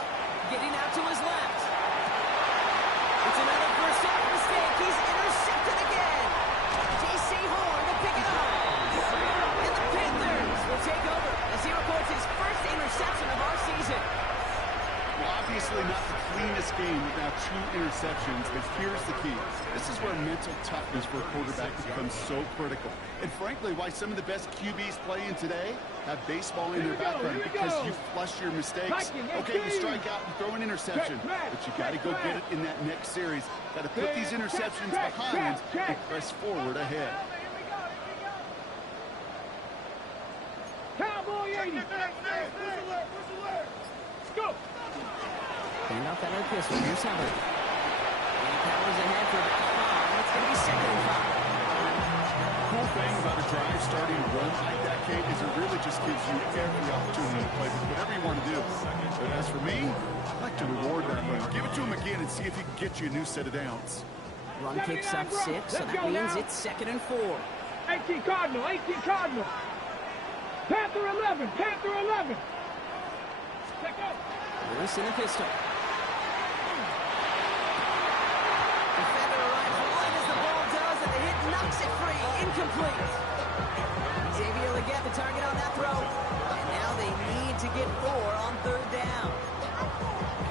Getting out to his left. It's another first down mistake. He's intercepted again. J.C. Horn to pick it up. And the Panthers will take over as he records his first interception of our season. Well, obviously not the cleanest game without 2 interceptions, but here's the key. This is where mental toughness for a quarterback becomes so critical. And frankly, why some of the best QBs playing today have baseball in their background, because you flush your mistakes. Okay, you strike out and throw an interception, but you got to go get it in that next series. Got to put these interceptions behind and press forward ahead. Cowboy 80. Let's go. Hand off that other pistol. Here's Hubbard. And powers ahead for about 5. It's going to be 2nd and 5. Cool thing about a drive starting to run like that, Kate, is it really just gives you every opportunity to play with whatever you want to do. But as for me, I like to reward that run. Give it to him again and see if he can get you a new set of downs. Run kicks up 6, so that means it's 2nd and 4. 18 Cardinal. 18 Cardinal. Panther 11. Panther 11. Check out. Lewis in the pistol. Defender arrives wide as the ball does, and the hit knocks it free. Incomplete. Xavier Legette the target on that throw. And now they need to get 4 on 3rd down.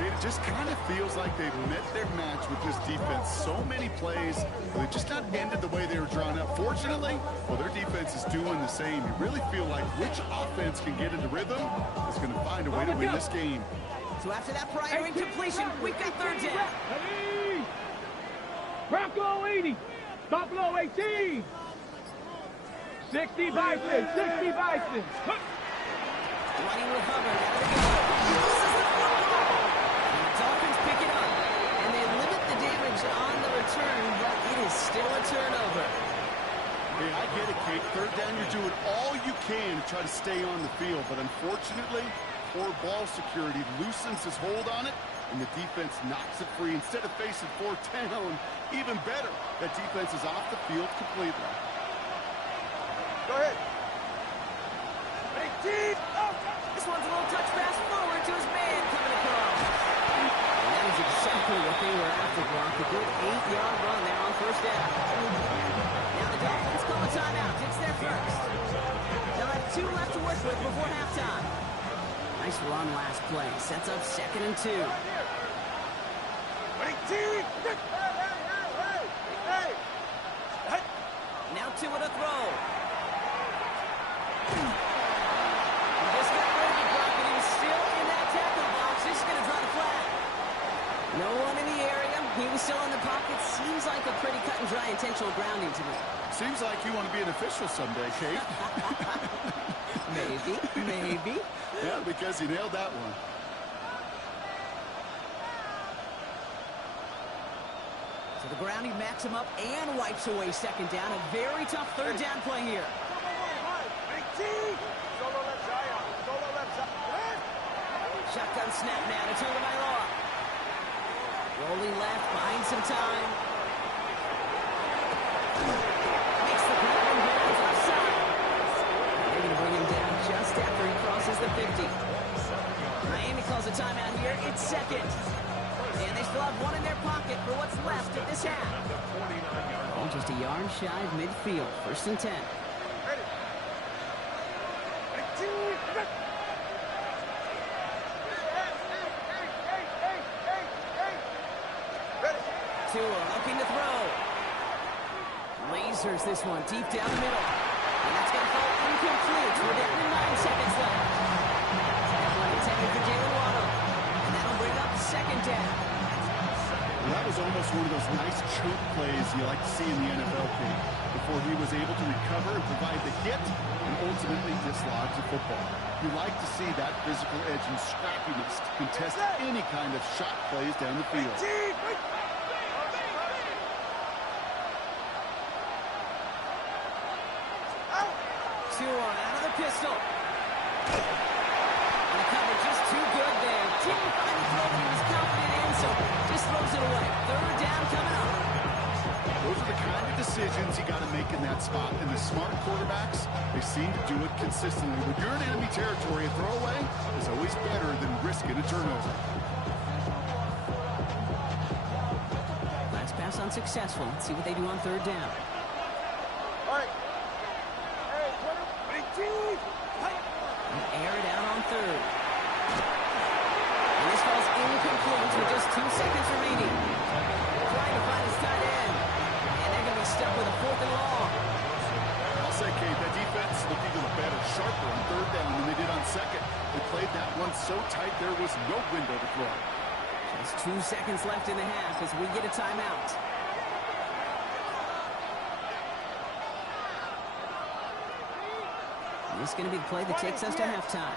It just kind of feels like they've met their match with this defense. So many plays, they've just not ended the way they were drawn up. Fortunately, well, their defense is doing the same. You really feel like which offense can get into rhythm is going to find a way to win this game. So after that prior incompletion, we've got 3rd down. Ready. Bronco 80. Buffalo 18. 60 Bison. 60 Bison. Running with Hubbard out of the gun. Loses the football. And the Dolphins pick it up. And they limit the damage on the return, but it is still a turnover. Hey, I get it, Kate. 3rd down, you're doing all you can to try to stay on the field. But unfortunately, poor ball security loosens his hold on it, and the defense knocks it free. Instead of facing 4th down, even better, that defense is off the field completely. Go ahead. Ready, team. This one's a little touch pass forward to his man coming across. And that is exactly what they were after, Brock. A good 8-yard run there on 1st down. Now the Dolphins call a timeout. It's their first. They'll have 2 left to work with before halftime. Nice run last play. Sets up 2nd and 2. Ready, team. Hey. Now 2 with a throw. He just got ready, Brock, and he was still in that tackle box. He's going to draw the flag. No one in the area. He Holding still in the pocket seems like a pretty cut and dry intentional grounding to me. Seems like you want to be an official someday, Kate. Maybe. Yeah, because you nailed that one. So the grounding backs him up and wipes away second down. A very tough third down play here. Solo left Zion. Solo left Zion. Shotgun snap now to Tagovailoa. Rolling left, buying some time. Makes the grab and bounds offside. They're going to bring him down just after he crosses the 50. Miami calls a timeout here. It's second. And they still have one in their pocket for what's left of this half. Oh, just a yard shy of midfield. 1st and 10. Tua looking to throw. Lasers this one deep down the middle. And that's going to fall incomplete. We're down to 9 seconds left. That one intended for Jalen Waddle. And that'll bring up second down. Well, that was almost one of those nice choke plays you like to see in the NFL, Pete, before he was able to recover and provide the hit and ultimately dislodge the football. You like to see that physical edge and scrappiness to contest any kind of shot plays down the field. Tua out of the pistol. And the cover just too good there. Didn't find the throw he was confident in, so just throws it away. Third down coming up. Those are the kind of decisions you got to make in that spot. And the smart quarterbacks, they seem to do it consistently. When you're in enemy territory, a throwaway is always better than risking a turnover. Last pass unsuccessful. Let's see what they do on third down. All right. Air it out on third. And this falls incomplete with just 2 seconds remaining. Trying to find his tight end. And they're going to be stuck with a 4th and long. I'll say, Kate, that defense looked even better, sharper on third down than they did on second. They played that one so tight there was no window to throw. Just 2 seconds left in the half as we get a timeout. This is going to be the play that takes us to halftime.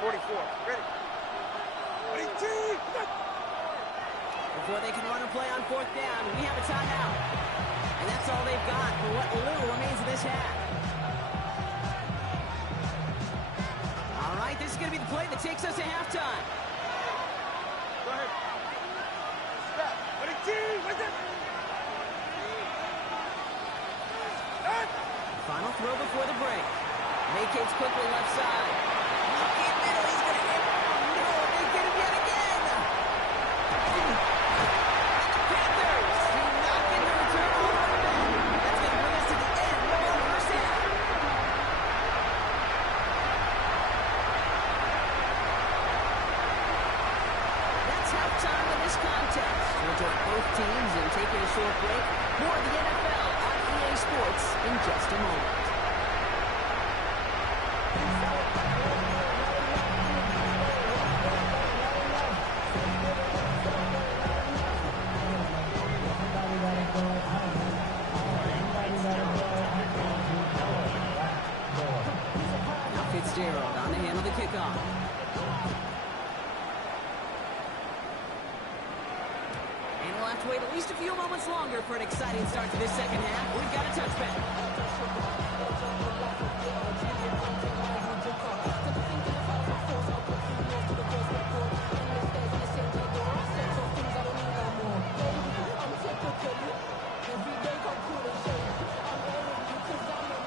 44. Ready. Before they can run a play on 4th down, we have a timeout. And that's all they've got for what little remains of this half. All right, this is going to be the play that takes us to halftime. Go ahead. Stop. What's it? Final throw before the break. Vacates quickly left side. Lucky middle, he's going to hit. Oh, no, they get him yet again. Panthers do not get the return on the back. That's going to bring us to the end of our first half. That's halftime in this contest. We'll join both teams in taking a short break. More of the NFL on EA Sports in just a moment. Now Fitzgerald on to handle the kickoff. And we'll have to wait at least a few moments longer for an exciting start to this second half. We've got a touchback.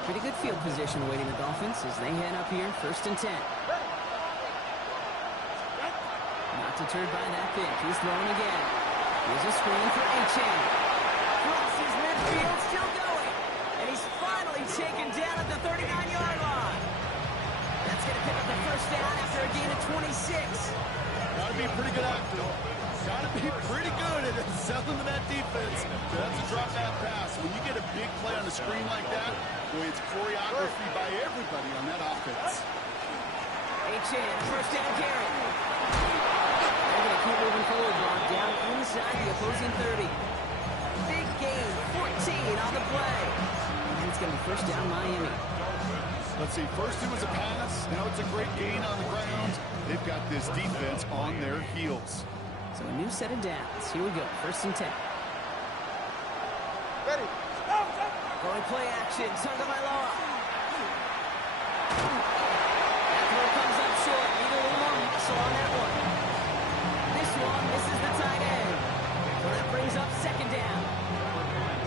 Pretty good field position awaiting the Dolphins as they head up here, 1st and 10. Not deterred by that pick. He's throwing again. Here's a screen for Achane. Crosses midfield, still going. And he's finally taken down at the 39-yard line. That's going to pick up the first down after a gain of 26. Got to be pretty good actor. Got to be pretty good at selling to that defense. That's a drop back pass. When you get a big play on the screen like that, boy, it's choreography by everybody on that offense. Achane, first down carry. going to keep moving forward, Brock, down inside the opposing 30. Big gain, 14 on the play. And it's going to be first down Miami. Let's see, first it was a pass, now it's a great gain on the ground. They've got this defense on their heels. So a new set of downs. Here we go, first and 10. Ready. Going play action, Tagovailoa. That throw comes up short. Need a little more muscle on that one. This one misses the tight end. So that brings up second down.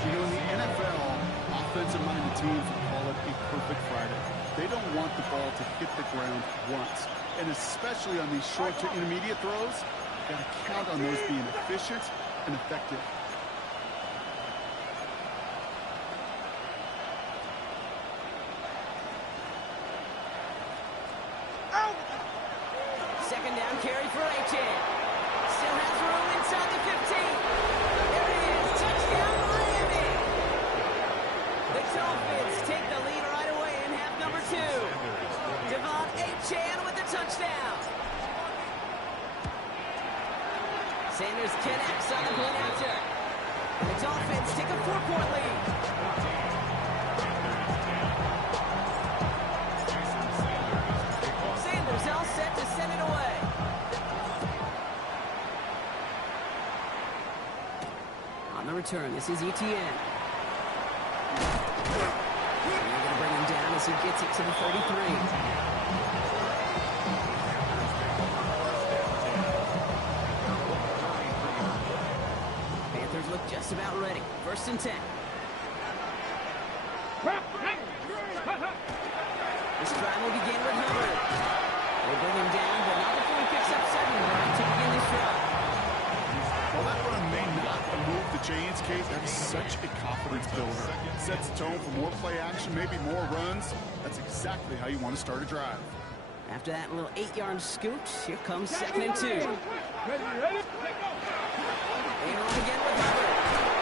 You know, in the NFL, offensive-minded teams would call it a perfect Friday. They don't want the ball to hit the ground once. And especially on these short to intermediate throws, you've got to count on those being efficient and effective. Second down carry for Achan. Still has room inside the 15. There it is. Touchdown, Miami. The Dolphins take the lead right away in half number 2. Devon Achan with the touchdown. Sanders connects on the point after. The Dolphins take a 4-point lead. Sanders all set to send it away. On the return, this is Etienne. They're going to bring him down as he gets it to the 33. Look just about ready. First and 10. This drive will begin with Hubbard. They bring him down, but not before he picks up 7 to begin this drive. Well, that run may not have moved the chains, Kate. That is such a confidence builder. Sets the tone for more play action, maybe more runs. That's exactly how you want to start a drive. After that little 8-yard scoot, here comes second and 2. They run again with Hubbard.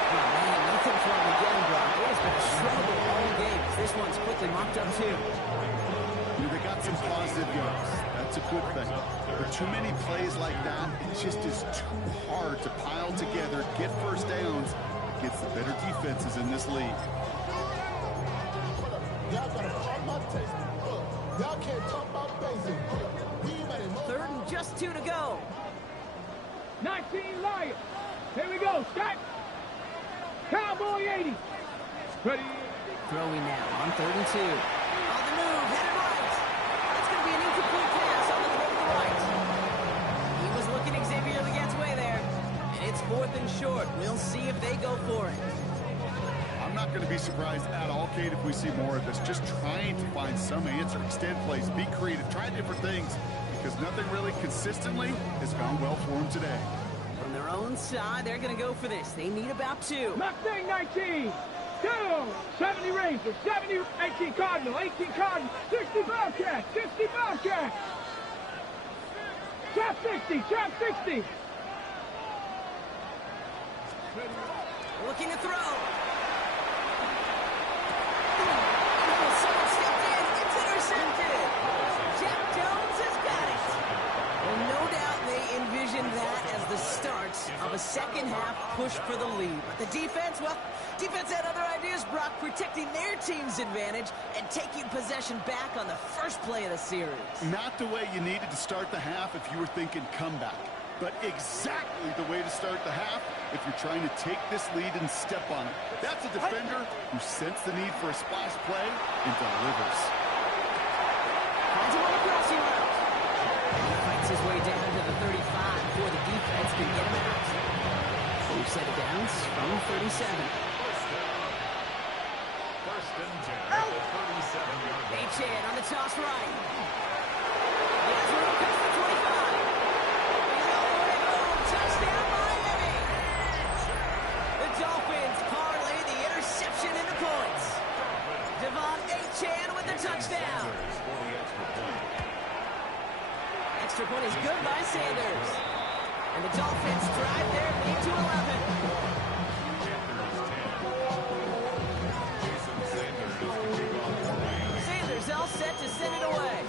Oh, man, nothing from him again, Brock. It has been a struggle all game. This one's quickly mopped up, too. They got some positive yards. That's a good thing. But too many plays like that, it just is too hard to pile together, get first downs against the better defenses in this league. Y'all gotta call my taste. Y'all can't talk about basic. Third and just 2 to go. 19 Lions. Here we go. Scott. Cowboy 80. Ready. Throwing now on 3rd and 2. On the move, headed right. That's going to be an incomplete pass on the throw to the right. He was looking Xavier Legat's there. And it's 4th and short. We'll see if they go for it. I'm not going to be surprised at all, Kate, if we see more of this. Just trying to find some answer, extend plays, be creative, try different things, because nothing really consistently has gone well for them today. From their own side, they're going to go for this. They need about 2. Mustang 19. 2. 70 Rangers. 70. 18 Cardinal. 18 Cardinal. 60 Bobcat. 60 Bobcat. Trap 60. Trap 60. Looking to throw. Someone stepped in. It's intercepted. Jack Jones has got it. Well, no doubt they envisioned that as the start of a second-half push for the lead. But the defense, well, defense had other ideas, Brock, protecting their team's advantage and taking possession back on the first play of the series. Not the way you needed to start the half if you were thinking comeback, but exactly the way to start the half if you're trying to take this lead and step on it. That's a defender who sensed the need for a splash play and delivers. Finds him on a crossing route. He fights his way down to the 35 before the defense can get him out. We've set it down from 37. First and 10 at the 37-yard line. Achan on the toss right. He has room across the 25. He's all the way home. Touchdown, Miami. The Dolphins parlay the interception into points. Devon Achan with the touchdown. Extra point is good by Sanders. And the Dolphins drive their lead to 11. Sanders all set to send it away.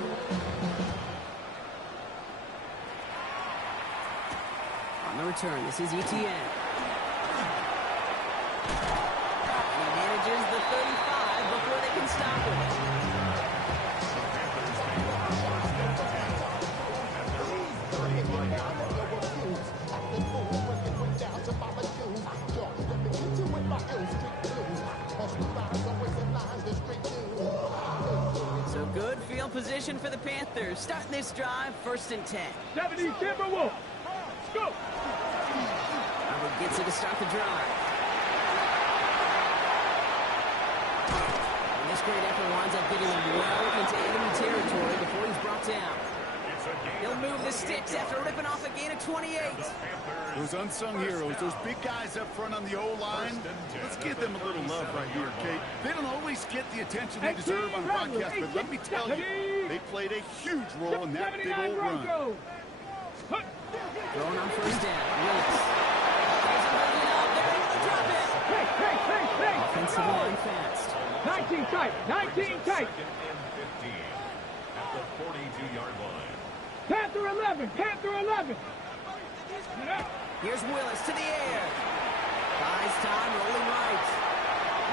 return, this is ETN. And he manages the 35 before they can stop him. So good field position for the Panthers. Starting this drive, 1st and 10. 70 Timberwolves. Go. Howard gets it to start the drive. And this great effort winds up getting him well into enemy territory before he's brought down. He'll move the sticks after ripping off a gain of 28. Those unsung heroes, those big guys up front on the O-line, let's give them a little love right here, Kate. They don't always get the attention they deserve on broadcast, but let me tell you, they played a huge role in that big old run. Throwing on 1st down, Willis. They're able to drop it. Hey. Offensive line fast. 19 tight. 19 tight. At the 42-yard line. Panther 11. Panther 11. Here's Willis to the air. Buys time, rolling right.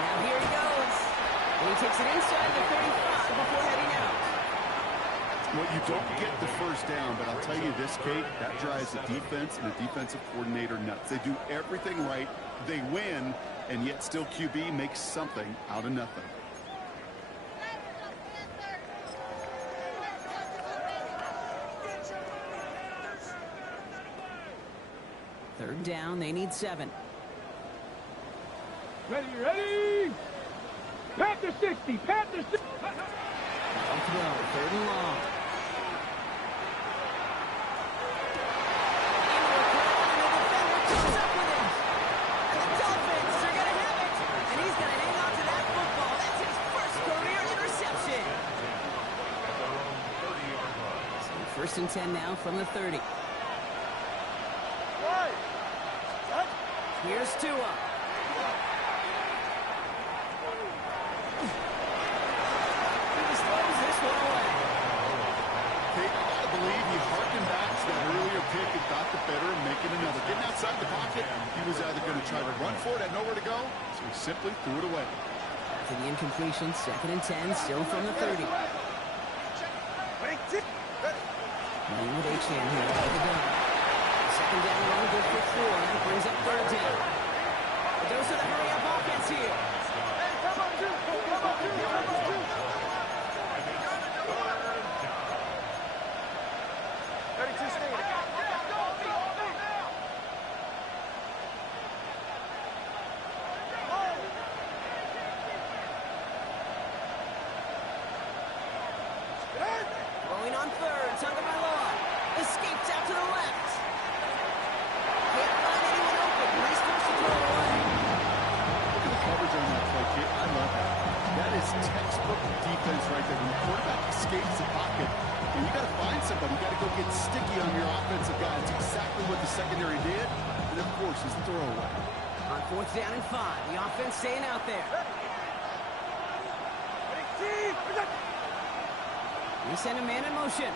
Now here he goes. And he takes it inside the 35 before heading out. Well, you don't get the 1st down, but I'll tell you this, Kate, that drives the defense and the defensive coordinator nuts. They do everything right. They win, and yet still QB makes something out of nothing. Third down, they need 7. Ready. Panther 60. Panther 60. They'll throw, 3rd and long. Into a crowd, and the defender comes up with it. And the Dolphins are going to have it. And he's going to hang on to that football. That's his 1st career interception. At their own 30-yard line. So 1st and 10 now from the 30. Here's Tua. He just throws this one away. Kate, I gotta believe he harkened back to that earlier pick and thought the better of making another. Getting outside the pocket, he was either going to try to run for it, had nowhere to go, so he simply threw it away. After the incompletion, 2nd and 10, still from the 30. Playing with H-Chan here out of the gun. 2nd down, run, good for 4. That brings up 3rd down. It goes to the hurry-up offense here. Throwing on 3rd, Tagovailoa escapes out to the left. Can't find anyone open. He's forced to throw it away. Look at the coverage on that play, Kate. I love it. That is textbook defense right there. When the quarterback escapes the pocket, and you got to find somebody. You got to go get sticky on your offensive guy. It's exactly what the secondary did. And, of course, his throwaway. On 4th down and 5, the offense staying out there. We send a man in motion.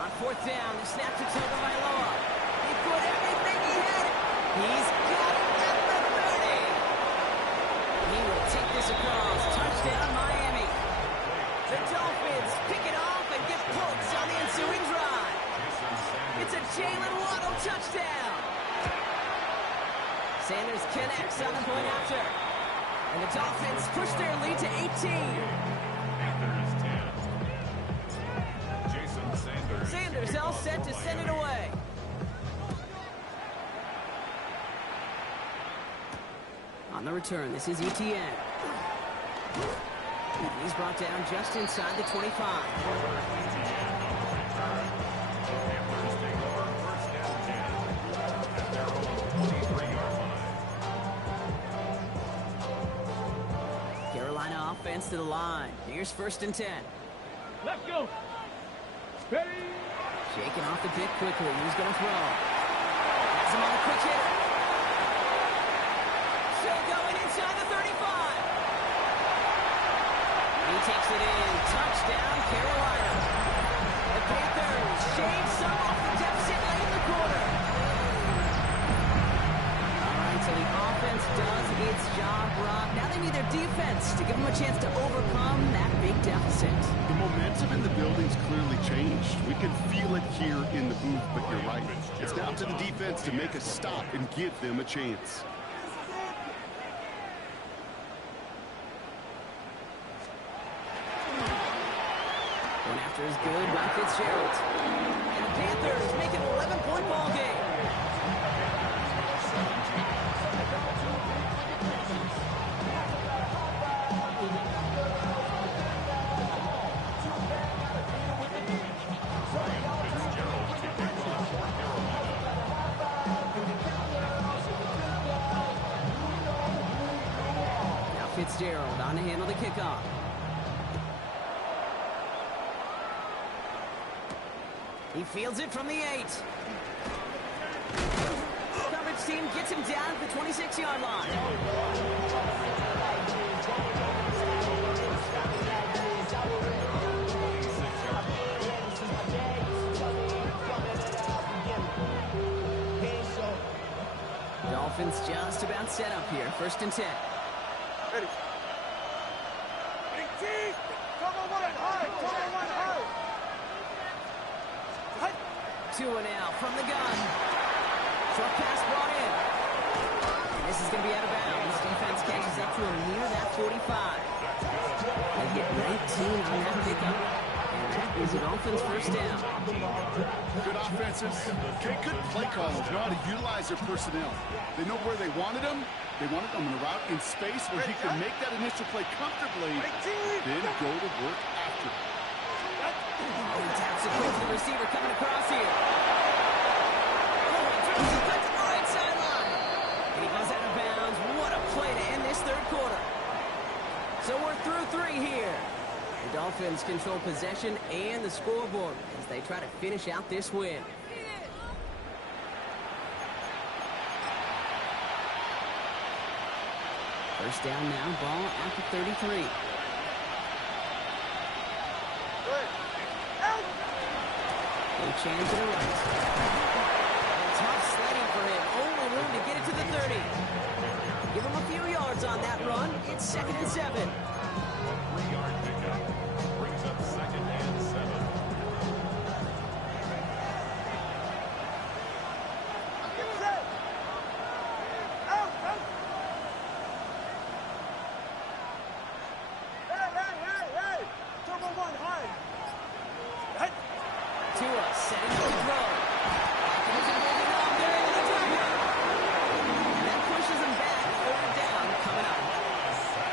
On 4th down, the snap to Tagovailoa. He put everything he had. He's got it at the 30. He will take this across. Touchdown, Miami. The Dolphins pick it off and get points on the ensuing drive. It's a Jalen Waddle touchdown. Sanders connects on the point after. And the Dolphins push their lead to 18. Panthers 10. Jason Sanders. Sanders all set to send it away. On the return, this is ETN. And he's brought down just inside the 25. Panthers take over 1st and 10 at their own 23-yard line. Carolina offense to the line. Here's 1st and 10. Let's go. Ready. Shaking off the pick quickly. Who's going to throw? Has him on a quick hitter. Still going inside the 35. He takes it in. Touchdown, Carolina. The Panthers shave some off the deficit late in the quarter. All right, so the offense does its job, Rob. Now they need their defense to give them a chance to overcome that big deficit. The momentum in the building's clearly changed. We can feel it here in the booth, but you're right. It's down to the defense to make a stop and give them a chance. One after is good by Fitzgerald. And the Panthers make it an 11-point ball game. Now Fitzgerald on to handle the kickoff. He fields it from the 8. Coverage team gets him down at the 26-yard line. Dolphins just about set up here. 1st and 10. Ready. Cover one high. Cover one high. Two and out from the gun. Short pass brought in. And this is going to be out of bounds. Defense catches up to him near that 45. They get 19 on that pickup. And that is a Dolphins 1st down. Good offenses. Okay, good play callers. Know how to utilize their personnel. They know where they wanted them. They wanted them in a route in space where he could make that initial play comfortably, then go to work after. Oh, he taps it quick to the receiver coming across here. Oh, he throws it cut to the right sideline. And he goes out of bounds. What a play to end this 3rd quarter. So we're through 3 here. The Dolphins control possession and the scoreboard as they try to finish out this win. First down now, ball at the 33. Chance to the right. Tough sledding for him. Only room to get it to the 30. Give him a few yards on that run. It's 2nd and 7. 3-yard pickup brings up 2nd and 7. Tua setting up the throw. He's moving on there to the driver. And that pushes him back. 3rd down coming up.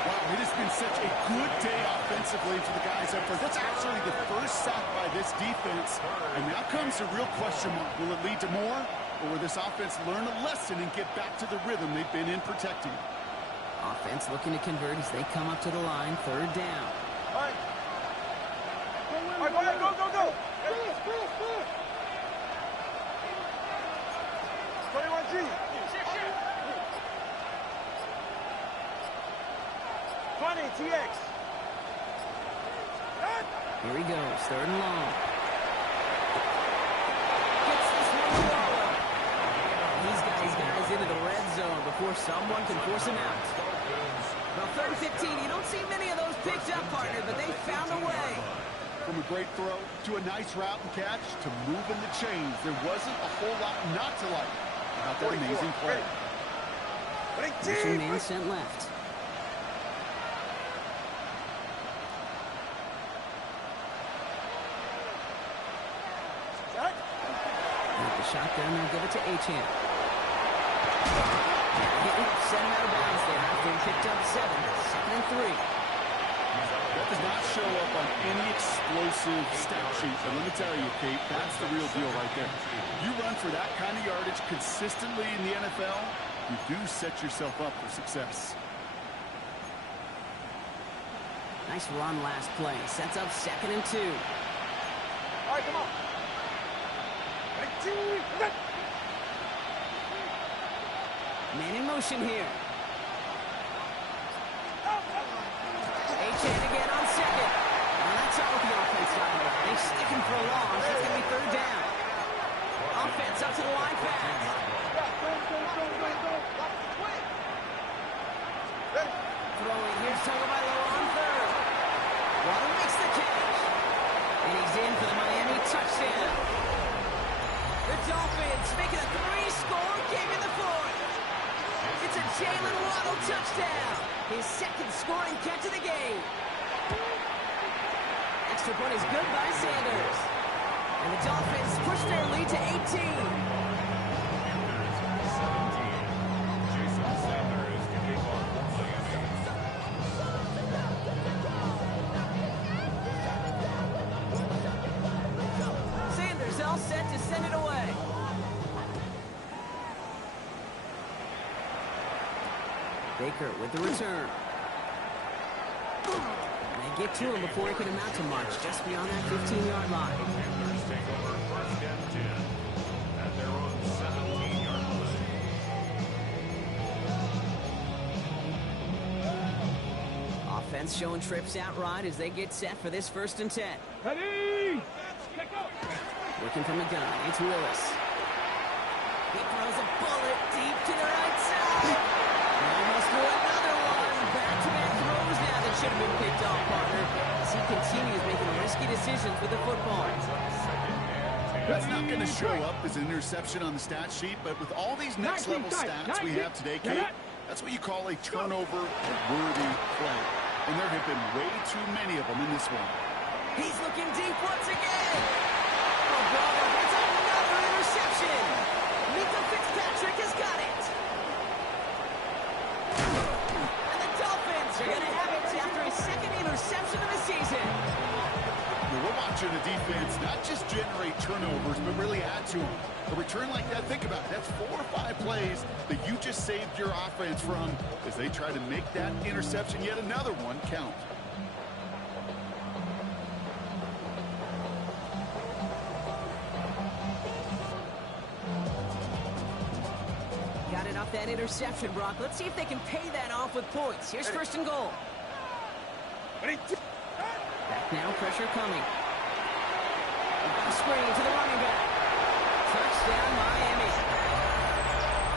Wow, it has been such a good day offensively for the guys up front. That's actually the first sack by this defense. And now comes the real question mark. Will it lead to more? Or will this offense learn a lesson and get back to the rhythm they've been in protecting? Offense looking to convert as they come up to the line. 3rd down. All right. All right, go, go, go. 21G. 20 TX. Here he goes, 3rd and long. Gets this one to Waller. He's got his guys into the red zone before someone can force him out. Well, 3rd and 15, you don't see many of those picked up, partner, but they found a way. From a great throw to a nice route and catch to moving the chains, there wasn't a whole lot not to like about that amazing play. Mission man sent left. With the shotgun, they'll give it to Achane. Send him out of bounds there after he picked up 7. 2nd and 3. That does not show up on any explosive stat sheet. But let me tell you, Kate, that's the real deal right there. You run for that kind of yardage consistently in the NFL, you do set yourself up for success. Nice run last play. Sets up 2nd and 2. All right, come on. Man in motion here. Achane again on 2nd. shot with the offense line. They stick him for a loss. It's going to be third down. Offense up to the line pass. Throwing, here's Tagovailoa on third. Waddle makes the catch. And he's in for the Miami touchdown. The Dolphins make it a 3-score game in the fourth. It's a Jalen Waddle touchdown. His second scoring catch of the game. Extra point is good by Sanders. And the Dolphins push their lead to 18. All set to send it away. Baker with the return. They get to him before he can amount to much, just beyond that 15-yard line. Panthers take over first and 10 at their own 17-yard line. Offense showing trips out right as they get set for this 1st and 10. Ready? Working from the gun, it's Willis. He throws a bullet deep to the right side. Almost for another one. Back-to-back throws now that should have been picked off, partner. As he continues making risky decisions with the football. That's not going to show up as an interception on the stat sheet, but with all these next-level stats we have today, Kate, that's what you call a turnover-worthy play. And there have been way too many of them in this one. He's looking deep once again. Oh, brother, it's another interception. Mika Fitzpatrick has got it. And the Dolphins are going to have it after his second interception of the season. We're watching the defense not just generate turnovers, but really add to them. A return like that, think about it, that's 4 or 5 plays that you just saved your offense from as they try to make that interception, yet another one, count. Got it off that interception, Brock. Let's see if they can pay that off with points. Here's 1st and goal. Back now, pressure coming. Screen to the running back. Touchdown, Miami.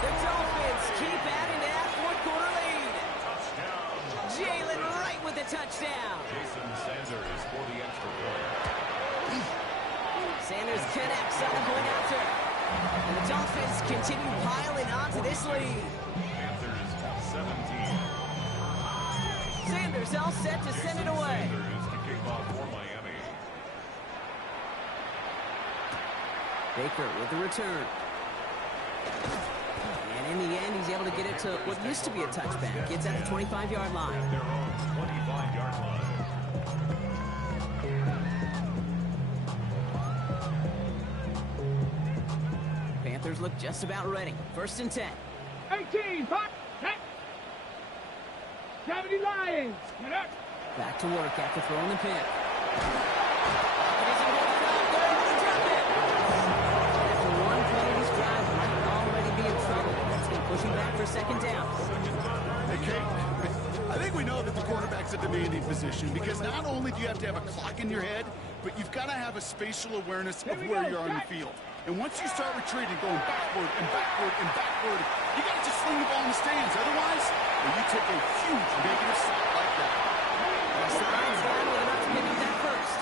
The Dolphins keep adding to that 4th-quarter lead. Touchdown. Jalen Wright with the touchdown. Jason Sanders for the extra point. Sanders connects on the point after. And the Dolphins continue piling on to this lead. Panthers 17. Sanders all set to send it away. Sanders to kick off for Miami. Baker with the return. And in the end, he's able to get it to what used to be a touchback. Gets at the 25-yard line. At their own 25-yard line. Panthers look just about ready. 1st and 10. 18, 5, 70 Lions. Get up. Back to work after throwing the pin. It isn't holding up. They're able to drop it. After one play of this drive, might already be in trouble. That's going to push him back for 2nd down. Hey, Kate, I think we know that the quarterback's a demanding position because not only do you have to have a clock in your head, but you've got to have a spatial awareness of where you are on the field. And once you start retreating, going backward and backward and backward, you got to just sling the ball in the stands. Otherwise, you take a huge negative step like that. Slides down with enough to pick up that first.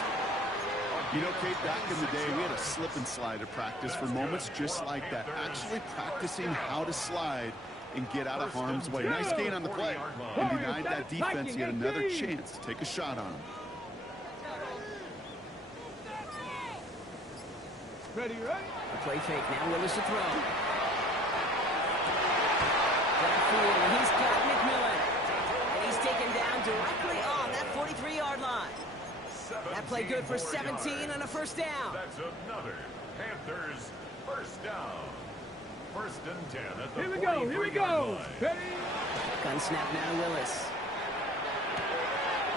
You know, Kate, back in the day, we had a slip and slide at practice for moments just like that. Actually practicing how to slide and get out of harm's way. Nice gain on the play and denied that defense yet another chance to take a shot on him. Ready, ready? A play fake now. Willis to throw. Downfield, he's got McMillan. And he's taken down directly on that 43-yard line. That play good for 17 and a 1st down. That's another Panthers 1st down. 1st and 10 at the Here we go, here we go. Ready? Gun snap now, Willis.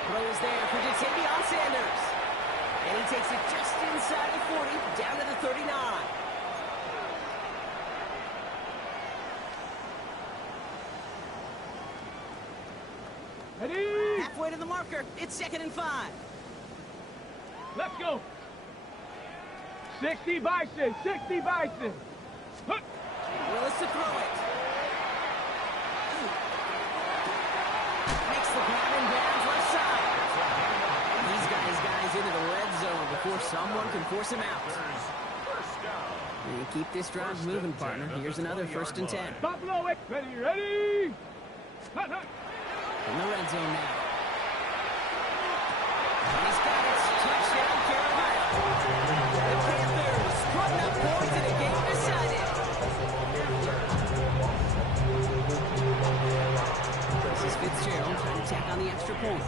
Throws there for Jatavion Sanders. And he takes it just inside the 40, down to the 39. Ready? Halfway to the marker. It's 2nd and 5. Let's go. 60 Bison, 60 Bison. Hook. Willis to throw it. Makes the grab and bounds left side. He's got his guys into the red zone before someone can force him out. And keep this drive moving, partner. Here's another 1st and 10. Buffalo, ready, ready. Hut, hut. In the red zone now. And he's got it. Touchdown, Carolina. The Panthers putting up points in a game decided. This is Fitzgerald trying to tack on the extra point.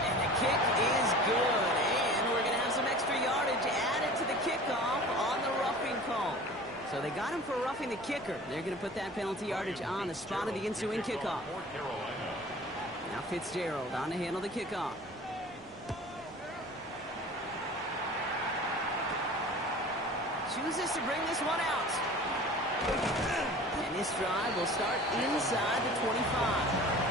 And the kick is good. And we're going to have some extra yardage added to the kickoff on the roughing call. So they got him for roughing the kicker. They're going to put that penalty yardage on the spot of the ensuing kickoff. Now Fitzgerald on to handle the kickoff. Chooses to bring this one out. And this drive will start inside the 25.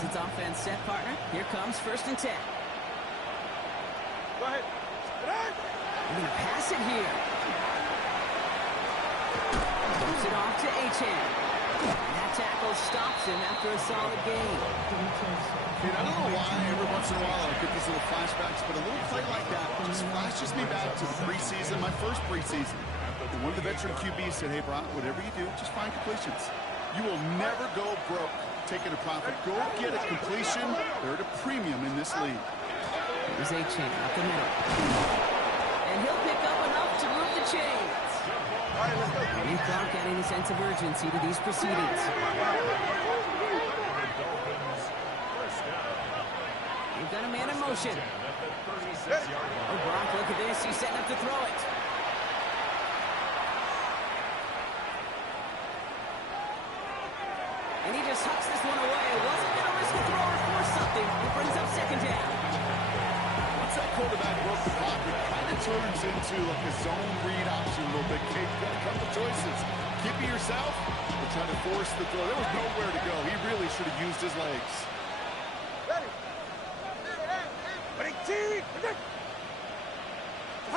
Its offense set, partner. Here comes 1st and 10. Go ahead. They're going to pass it here. Dumps it off to Achane. That tackle stops him after a solid gain. Dude, I don't know why every once in a while I get these little flashbacks, but a little play like that just flashes me back to the preseason, my first preseason. And one of the veteran QBs said, hey, Brock, whatever you do, just find completions. You will never go broke taking a profit. Go get a completion. They're at a premium in this league. Here's Achane up the middle. And he'll pick up enough to move the chains. And Clark adding a sense of urgency to these proceedings. They've got a man in motion. Oh, Brock, look at this. He's setting up to throw it. And he just hucks this one away. Wasn't going to risk a throw or force something. It brings up 2nd down. Once that quarterback broke the pocket, it kind of turns into like a zone read option a little bit. Kate, got a couple choices. Keep it yourself or try to force the throw. There was nowhere to go. He really should have used his legs. Ready. Ready, team.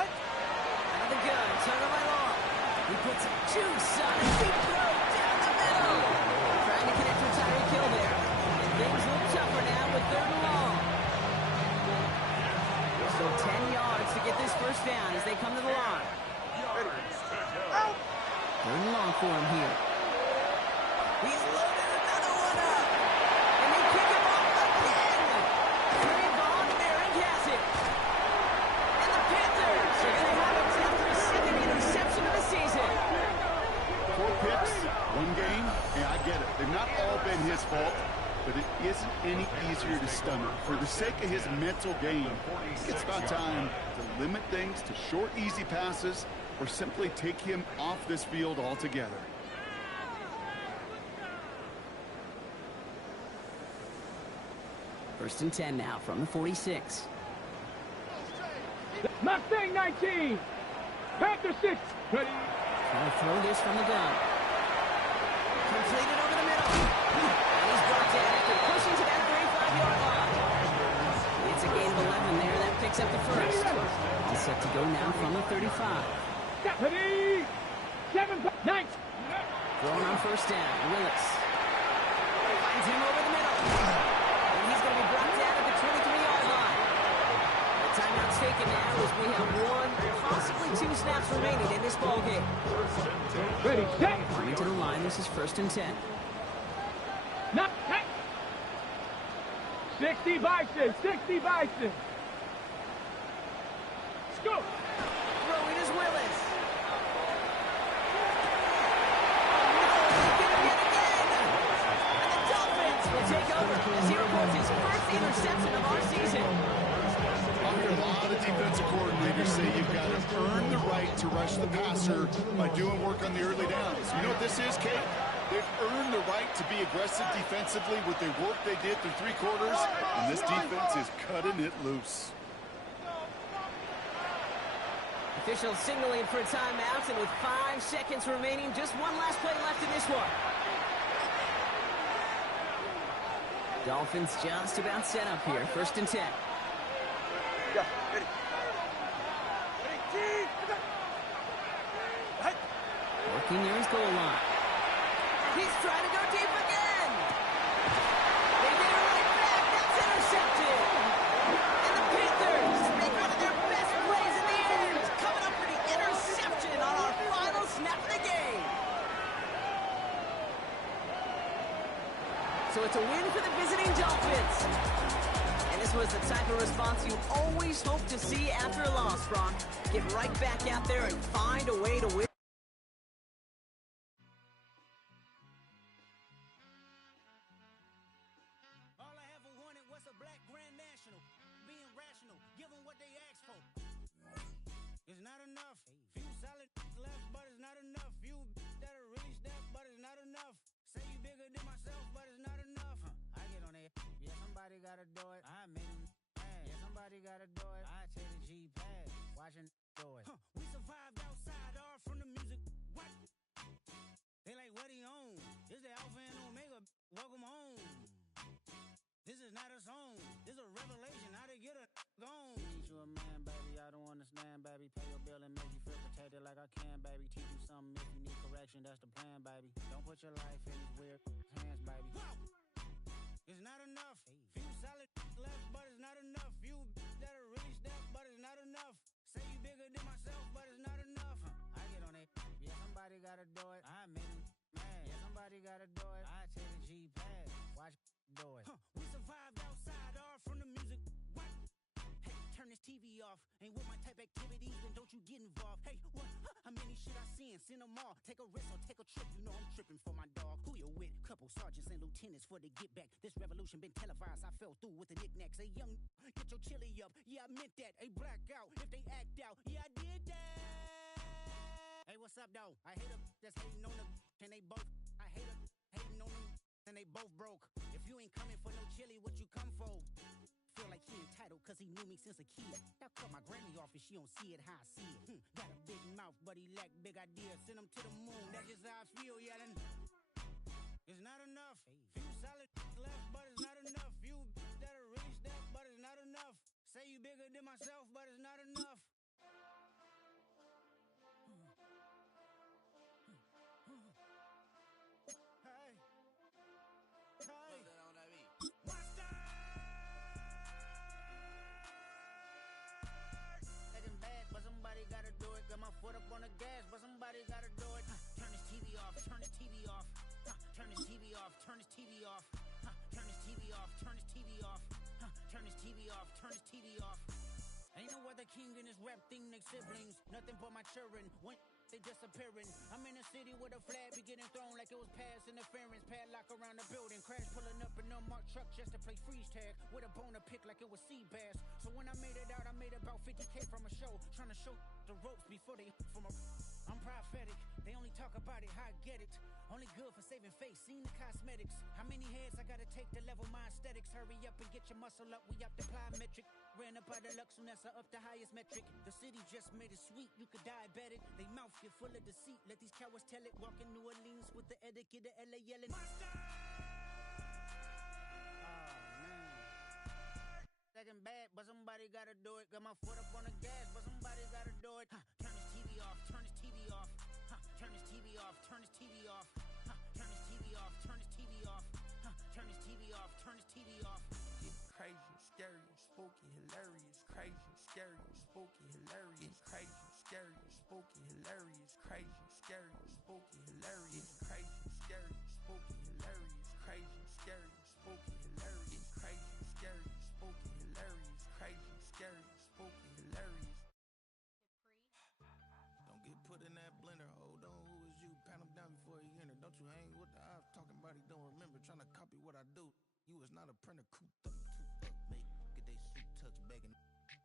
Out of the gun, Tagovailoa. He puts some juice on a deep throw down the middle. Trying to connect with Tyreek Hill there. And things look tougher now with 3rd and long. So 10 yards to get this 1st down as they come to the line. 3rd and long for him here. He's loaded another one up. And they kick him off again. Three Vaughn there and has it. And the Panthers are going to have it after his 2nd interception of the season. 4 picks, 1 game. Yeah, I get it. They've not all been his fault, but it isn't any easier to stomach. For the sake of his mental game, I think it's about time to limit things to short, easy passes or simply take him off this field altogether. First and 10 now from the 46. Mustang 19. Panther 6. Ready. Trying to throw this from the gun. Completed over the middle. And he's brought down after pushing to that 35-yard line. It's a gain of 11 there. That picks up the 1st. He's set to go now from the 35. Ready. 7, 9. Throwing on 1st down. Willis. Finds him over the middle. And he's going to be brought down at the 23-yard line. The timeout's taken now as we have 1, possibly 2 snaps remaining in this ballgame. Ready, set. Coming to the line, this is 1st and 10. Not 10. 60 Bison, 60 Bison. Let's go. Throwing is Willis. Will take over as he reports his 1st interception of our season. A lot of defensive coordinators say you've got to earn the right to rush the passer by doing work on the early downs. You know what this is, Kate? They've earned the right to be aggressive defensively with the work they did through 3 quarters, and this defense is cutting it loose. Officials signaling for a timeout, and with 5 seconds remaining, just one last play left in this one. Dolphins just about set up here. 1st and 10. Yeah, ready. Working near his goal line. He's trying to go deep again. They get it right back. That's intercepted. And the Panthers make one of their best plays in the end, coming up with the interception on our final snap of the game. So it's a win for the visiting Dolphins. And this was the type of response you always hope to see after a loss, Brock. Get right back out there and find a way to win. All I ever wanted was a black grand national. Being rational, give them what they asked for. It's not enough. Few solid left, but it's not enough. Few that'll really step, but it's not enough. Say you bigger than myself, but it's not enough. I get on it. Yeah, somebody gotta do it. I made him mad. Yeah, somebody gotta do it. I take the G pad. Watching do it. We survived outside, all from the music. What? They like, what he on? This the Alpha and Omega. Welcome home. This is not a song. This is a revelation. How to get a gone. Teach you a man, baby. I don't understand, baby. Pay your bill and make you feel protected like I can, baby. Teach you something if you need correction. That's the plan, baby. Don't put your life in these weird hands, baby. It's not enough. Few solid left, but it's not enough. Few that'll really step, but it's not enough. Say you bigger than myself, but it's not enough. I get on it. Yeah, somebody gotta do it. I made him mad. Yeah, somebody gotta do it. I take the G pad. Watch do it. We survived outside, all from the music. What? Hey, turn this TV off. Ain't with my type activities, then don't you get involved. Hey, what? How many shit I seen? Send them all. Take a risk or take a trip. You know I'm tripping for my dog. Who you with? Couple sergeants and lieutenants for the get back. This revolution been televised. I fell through with the knickknacks. Hey, young, get your chili up. Yeah, I meant that. Hey, black out. If they act out, yeah, I did that. Hey, what's up, though? I hate them that's hating on them. And they both, I hate them hating on them. And they both broke. If you ain't coming for no chili, what you come for? Feel like he entitled cause he knew me since a kid. I cut my granny off and she don't see it how I see it. Got a big mouth but he lack big ideas. Send him to the moon, that's just how I feel, yeah. Then it's not enough. Few solid left but it's not enough. Few that'll really step but it's not enough. Say you bigger than myself but it's not enough. Foot up on the gas, but somebody gotta do it. Turn this TV off, turn this TV off. Turn this TV off, turn this TV off. Turn this TV off, turn this TV off. Turn this TV off, turn this TV off. Ain't no other king in this rap thing, they siblings. Nothing but my children. When they disappearing. I'm in a city with a flag be getting thrown like it was past interference. Padlock around the building. Crash pulling up in unmarked truck just to play freeze tag. With a bone to pick like it was sea bass. So when I made it out, I made about 50K from a show. Trying to show the ropes before they from a... I'm prophetic. They only talk about it, how I get it. Only good for saving face, seen the cosmetics. How many heads I gotta take to level my aesthetics? Hurry up and get your muscle up, we up the plyometric. Ran up out of Lux, and that's up the highest metric. The city just made it sweet, you could diabetic. They mouth get full of deceit, let these cowards tell it. Walk in New Orleans with the etiquette of LA yelling. Monster! Second bad, but somebody gotta do it. Got my foot up on the gas, but somebody gotta do it. Turn this TV off, turn this TV off. Turn this TV off, turn this TV off. Turn this TV off, turn this TV off. Turn this TV off, turn this TV off. Crazy, scary, spooky, hilarious. Crazy, scary, spooky, hilarious. Crazy, scary, spooky, hilarious. Crazy, scary, spooky, hilarious. Crazy, scary, spooky, hilarious. Crazy, scary, spooky, hilarious. Crazy, scary, spooky, hilarious. Crazy, scary, spooky, hilarious. Don't get put in that blender. Hold on, who is you? Pat him down before he enter. Don't you hang with the ops talking about he don't remember. Trying to copy what I do. You is not a printer. Cooped up, too up, mate. Get they suit touch begging.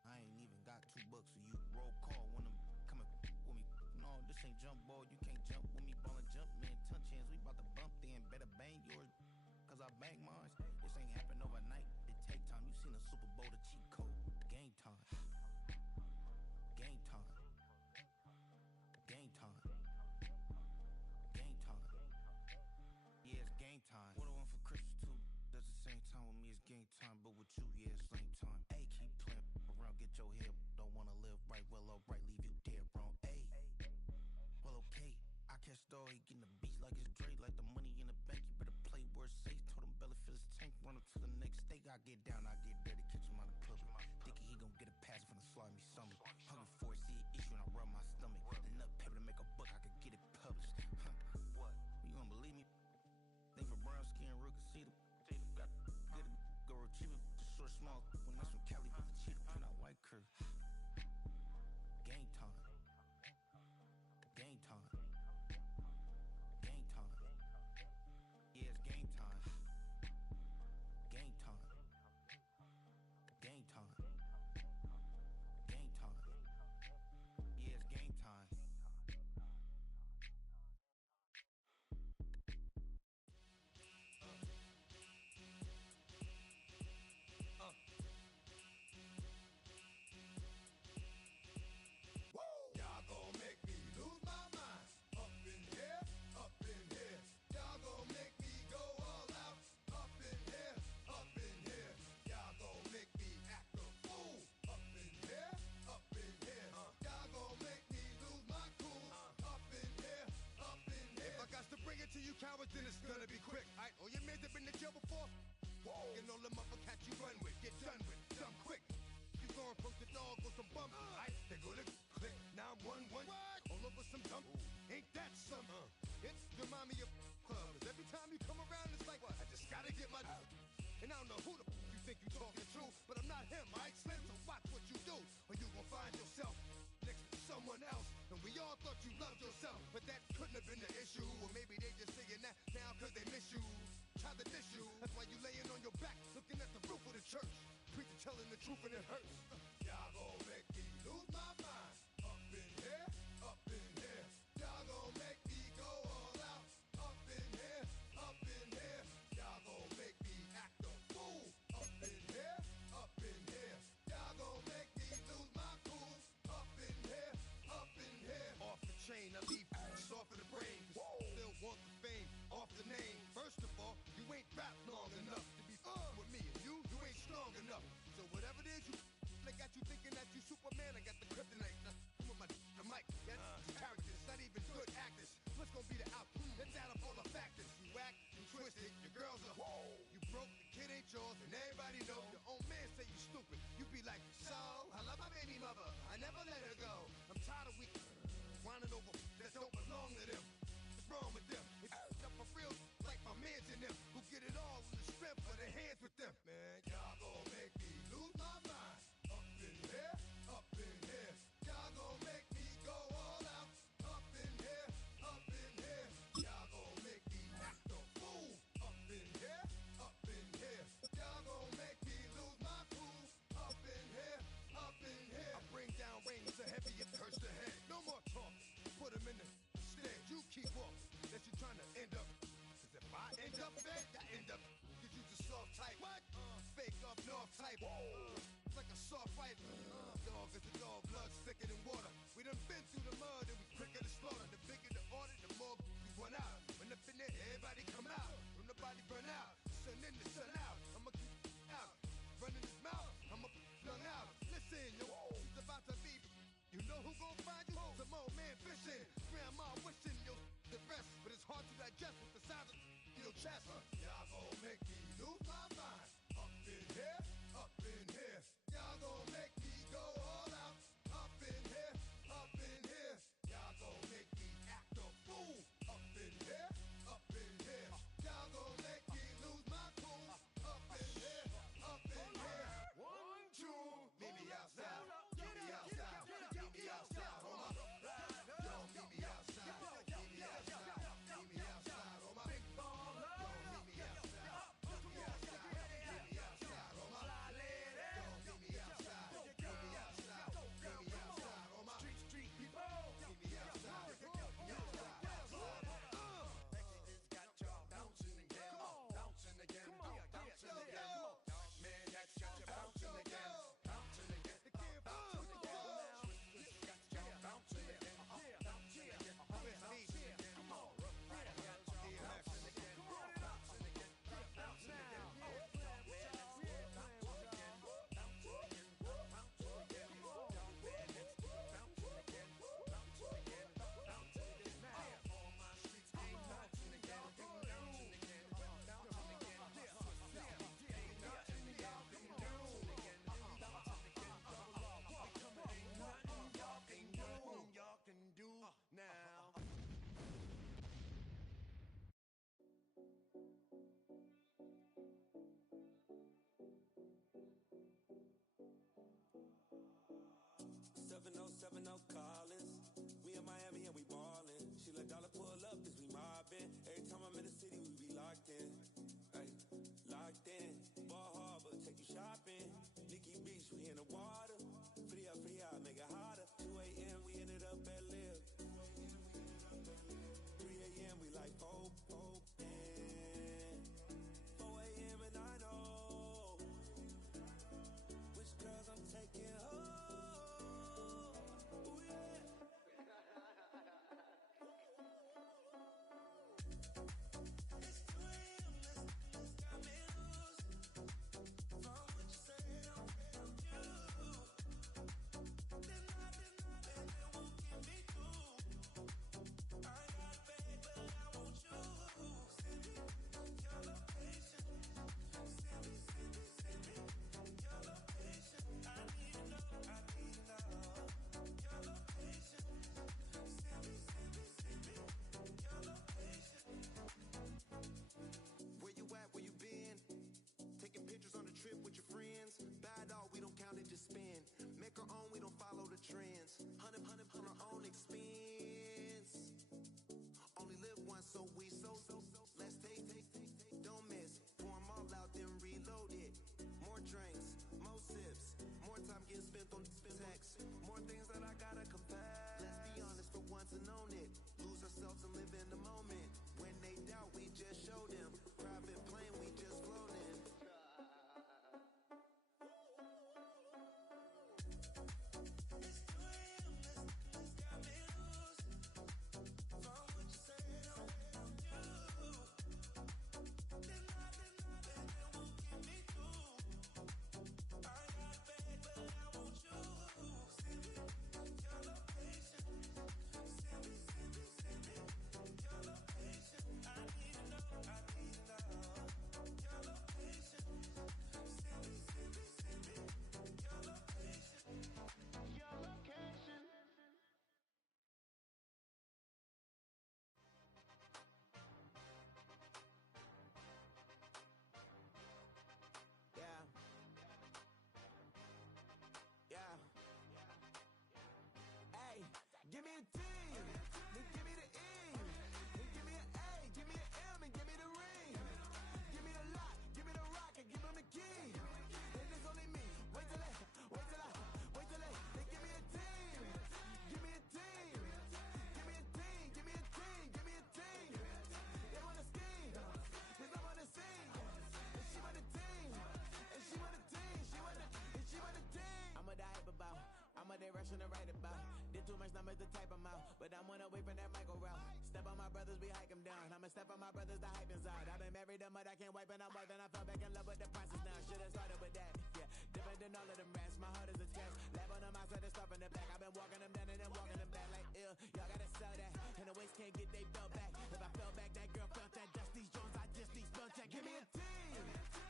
I ain't even got $2 for you. Roll call when I'm coming with me. No, this ain't jump ball. You can't jump with me. Ball and jump, man. Touch hands. We about to bump I bank mines. This ain't happen overnight. It take time. You seen a Super Bowl to cheat code. Game time. Game time. Game time. Game time. Yeah, it's game time. What I want for Christmas too. At the same time with me, it's game time. But with you, yeah, it's lame time. Hey, keep playing around, get your head. Don't wanna live right, well, alright, leave you dead wrong. Hey, well, okay. I catch the dog, he getting the beats like it's Dre, like the money in the bank. You better play where it's safe. Told him belly fill his tank, run up to the next state. I get down, I get dirty, catch him on the public. Thinking he gon' get a pass from the slimy stomach. Hungry for it, see an issue and I rub my stomach. Enough paper to make a book, I could get it published. Huh? What? You gonna believe me? Think for brown skin, real can see the got get it, go retrieve it. Just short, small. When that's from Cali, with the cheetah print out white curve. Game time. Game time. Game time. Yeah, it's game time. Game time. Game time. Game time. Yeah, it's game time. Y'all gon' make me lose my mind. Up in here, up in here. Y'all gon' make me go all out. Up in here, up in here. Y'all gon' make me act a fool. Up in here, up in here. Y'all gon' make me lose my cool. Up in here, up in here. If I got to bring it to you cowards, then it's gonna be quick. Alright, all your men have been to jail before. And all the motherfuckers you run with, get done with, done quick. You gon' approach the dog with some bump. Alright, they go to click 911. All over some dump. Ain't that something? It's remind me of clubs. Every time you come around, it's like, I just gotta get my. And I don't know who the you think you talking to, but I'm not him, alright, Slim? So watch what you do, or you gon' find yourself next to someone else. And we all thought you loved yourself, but that couldn't have been the issue. Or maybe they just saying that now cause they miss you. Try to diss you. That's why you laying on your back, looking at the roof of the church. Preacher telling the truth and it hurts. Y'all gon' make me lose my mind. Up in here, up in here. Y'all gon' make me go all out. Up in here, up in here. Y'all gon' make me act a fool. Up in here, up in here. Y'all gon' make me lose my cool. Up in here, up in here. Off the chain, I leave soft in the brain. Still want the fame, off the name. First of all, you ain't rap long enough to be with me. And you ain't strong enough. So whatever it is you I got you thinking that you Superman, I got the kryptonite. Come on, the mic, that's characters, not even good actors. What's gonna be the outcome? Let's add up all the factors. You whack, you twisted, your girls are you broke, the kid ain't yours, and everybody know. Your own man say you stupid. You be like, so, I love my baby mother, I never let her go. I'm tired of weak, whining over that don't belong to them. What's wrong with them? It's up for real, like my mans in them, who get it all with the strength of their hands with them. Man, y'all gon' make me lose my mind. Up in here, up in here. Y'all gon' make me go all out. Up in here, up in here. Y'all gon' make me act a fool. Up in here, up in here. Y'all gon' make me lose my cool. Up in here, up in here. I bring down rain so heavy it hurts the head. No more talking. Put him in the stand. You keep walking. That you trying to end up. Cause if I end up dead, I end up. Cause you just soft type. What? Fake up north type. It's like a soft fight. Dog is a dog, blood thicker than water. We done been through the mud and we quicker to slaughter. The bigger the order, the more we run out. When up in there, everybody come out. When the body burn out, sun in the sun out. I'ma keep out. Running his mouth, I'ma flung out. Listen, yo, it's about to be. You know who gon' find you? Some old man fishing. Grandma wishing you the best, but it's hard to digest with the sound of your chest. Y'all gon' make me lose my mind. Up in here, up in here. Y'all gon' make me go all out. Up in here, up in here. Y'all gon' make me act a fool. Up in here, up in here. Y'all gon' make me lose my cool. Up in here, up in here. 1, 2, meet me outside. Meet me outside. Meet me outside. On my yo, meet me outside. Meet me outside. Meet me outside. On my big baller. Yo, meet me outside. more drinks, more sips, more time getting spent on text, more things that I gotta confess. Let's be honest for once and own it. Lose ourselves and live in the moment. When they doubt, we just show them. Private plane, we just flown in. Give me a T, then give me the E, then give me an A, give me an M, and give me the ring. Give me the lock, give me the rock, and give them the key. And it's only me. Wait till they, then give me a team. Give me a team. Give me a team, give me a team, give me a team. They wanna scheme, cause I'm on the scene. And she want the team, and she want the team, and she want the team. I'm a die about, I'm a day rushing to write about. Did too much numbers to type them out, but I'm one away from that micro route. Step on my brothers, we hike them down. I'ma step on my brothers, the hype inside. I've been married to mud, I can't wipe and I'm wiping. I fell back in love with the process now. Should've started with that, yeah. Different than all of them rats, my heart is a test. Lab on them outside, the stuff in the back. I've been walking them down and then walking them back like ill. Y'all gotta sell that, and the waist can't get they belt back. If I fell back, that girl felt that. Dust these Jones, I just these spell check. Give me a T,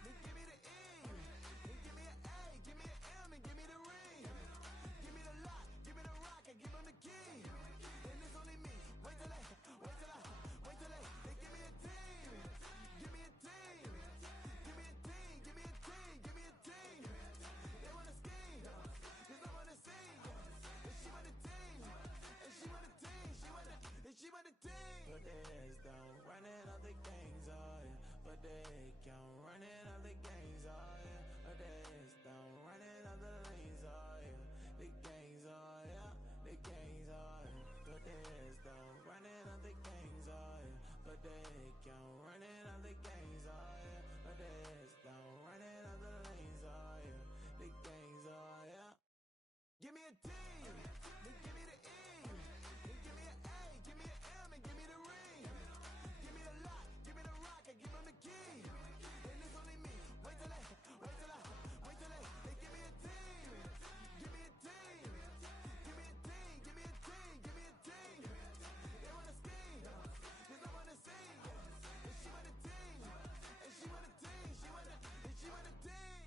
then give me the E, then give me an A, give me an M, and give me the ring. Give me the lock, give me the rock, and give them the key. And it's only me. Wait till they, then give me a team. Give me a team. Give me a team, give me a team, give me a team. They wanna scheme, cause I'm on the scene. And she want a team, and she want a team, and she want a team. Put their heads down, running all the gangs, oh yeah. Put their head down, running all the gangs, oh yeah. Put their heads down, running all the lanes, oh yeah. The gangs, oh yeah. The gangs, oh yeah. Put their heads down, running all the gangs, oh yeah. Put their head down, running all the gangs, oh yeah. Put their heads down, running all the lanes, oh yeah. The gangs, oh yeah. Give me a team, then give me the E, then give me an A, give me an M, and give me the ring. Give me the lock, give me the rock, and give them the key. And it's only me. Wait till they, then give me a team. Give me a team. Give me a team, give me a team, give me a team. They wanna scheme, cause I'm on the scene. And she want a team, and she want a team, and she want a team.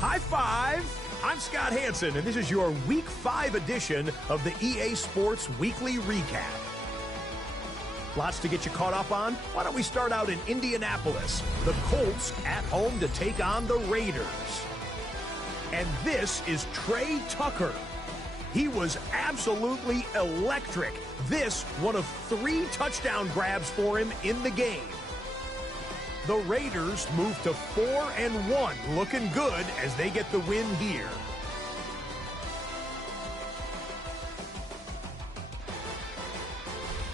High five! I'm Scott Hansen, and this is your Week 5 edition of the EA Sports Weekly Recap. Lots to get you caught up on. Why don't we start out in Indianapolis? The Colts at home to take on the Raiders. And this is Trey Tucker. He was absolutely electric. This, one of 3 touchdown grabs for him in the game. The Raiders move to 4-1, looking good as they get the win here.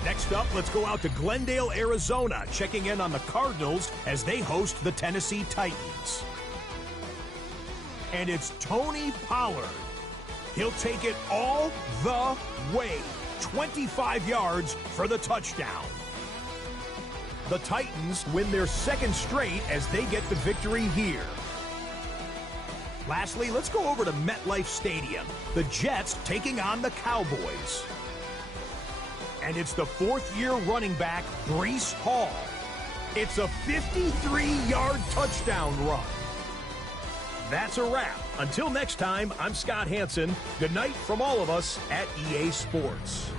Next up, let's go out to Glendale, Arizona, checking in on the Cardinals as they host the Tennessee Titans. And it's Tony Pollard. He'll take it all the way. 25 yards for the touchdown. The Titans win their 2nd straight as they get the victory here. Lastly, let's go over to MetLife Stadium. The Jets taking on the Cowboys. And it's the 4th-year running back, Breece Hall. It's a 53-yard touchdown run. That's a wrap. Until next time, I'm Scott Hansen. Good night from all of us at EA Sports.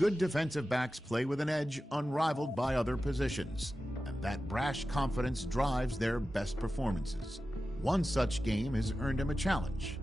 Good defensive backs play with an edge unrivaled by other positions, and that brash confidence drives their best performances. One such game has earned him a challenge.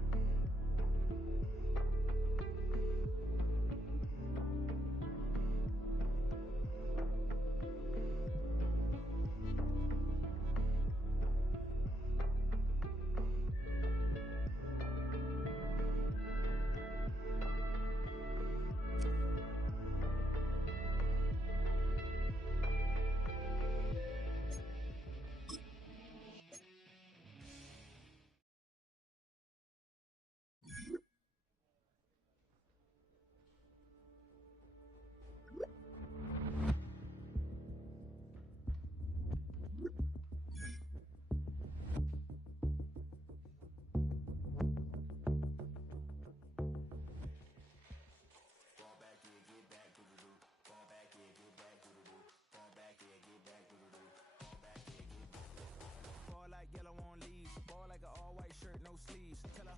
Ball like yellow on leaves, ball like an all-white shirt, no sleeves. Tell her,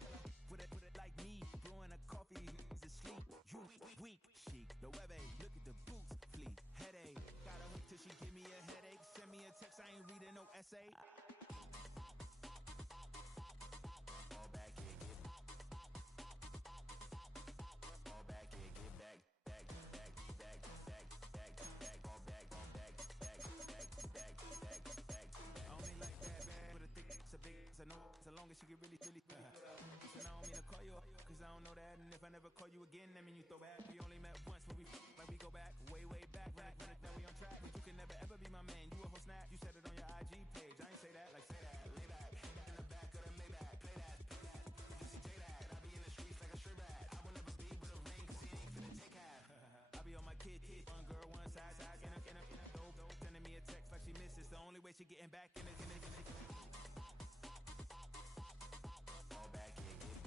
put it like me, blowing a coffee to sleep. You weak, chic, the web look at the boots, fleet, headache. Gotta wait till she give me a headache. Send me a text, I ain't reading no essay. Ball back here, get ball back here, get back, back, back, back, back, back, back, ball back, back, back, back, back, back, back. I don't mean like that, man. But a thick, it's a big, it's a no, so long as she get really. So now I don't mean to call you up, cause I don't know that. And if I never call you again, that mean you throw back. We only met once, but like we go back, way, way back. When it that we on track, but you can never ever be my man. You a whole snap, you said it on your IG page. I ain't say that, like say that. Lay back, in the back of the Maybach, play that. You see J that, I be in the streets like a strip rat. I will never be with a ring, cause he ain't finna take half. I be on my kid, one girl, one side, in a dope, sending me a text like she misses. The only way she getting back in it. All back here, get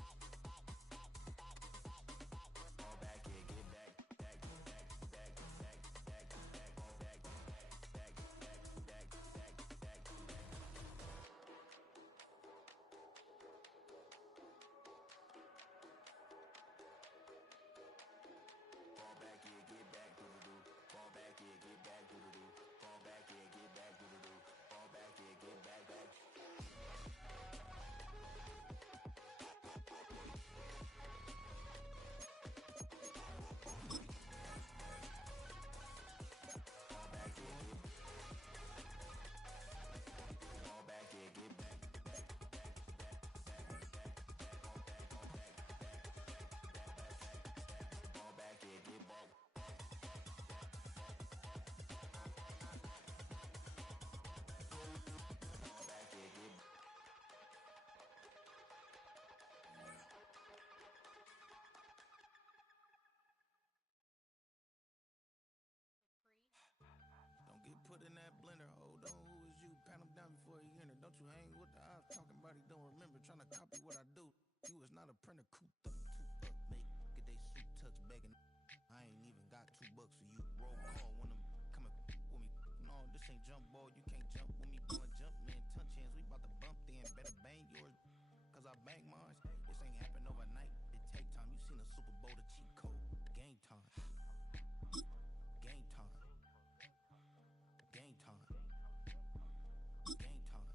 all back here, get back, back, back, back, back, back, back, all back, back, back, back, back, back, back. Fall back here, get back, doo-doo-doo. Fall back here, get back, doo-doo-doo. Fall back here, get back, doo-doo-doo. Fall back here, get back, back. Fall back here, get fall back here, get back, back, back, back, back, back, back, all back, back, back, fall back here, get back. Fall back here, get don't get put in that blender. Hold on, who is you? Pat him down before he enter. Don't you hang with the ops talking about he don't remember. Trying to copy what I do. You is not a printer. Cooped up, make get they suit touch begging. I ain't even got $2 for you. Roll call when I'm coming with me. No, this ain't jump ball. You can't jump with me. Ballin' jump man, touch hands. We bout to bump then. Better bang yours, cause I bang mine. This ain't happen overnight. It take time. You seen a Super Bowl, the cheat code. Game time. Game time. Game time. Game time.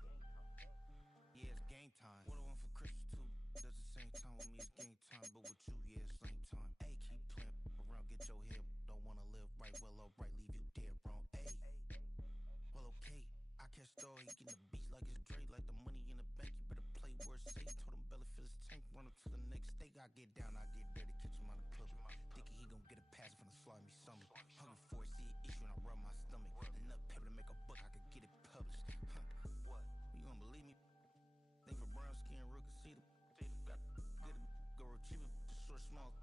Yeah, it's game time. What I want for Christmas too. Does the same time with me, it's game time. But with you, yeah, it's same time. Hey, keep playing around, get your head. Don't wanna live right, well, alright, leave you dead wrong. Hey, well, okay. I catch Star, he getting the beats like it's Dre, like the money in the bank. You better play where it's safe. Told him belly fill his tank, run him to the next state. I get down, I get dirty, catch him on the public. Thinking he gon' get a pass from the slide me something. Hungry for it, see an issue and I rub my stomach. Enough paper to make a book, I could get it published. What? You gonna believe me? Think for brown skin, real can see them. Got get it, go retrieve it, short, small.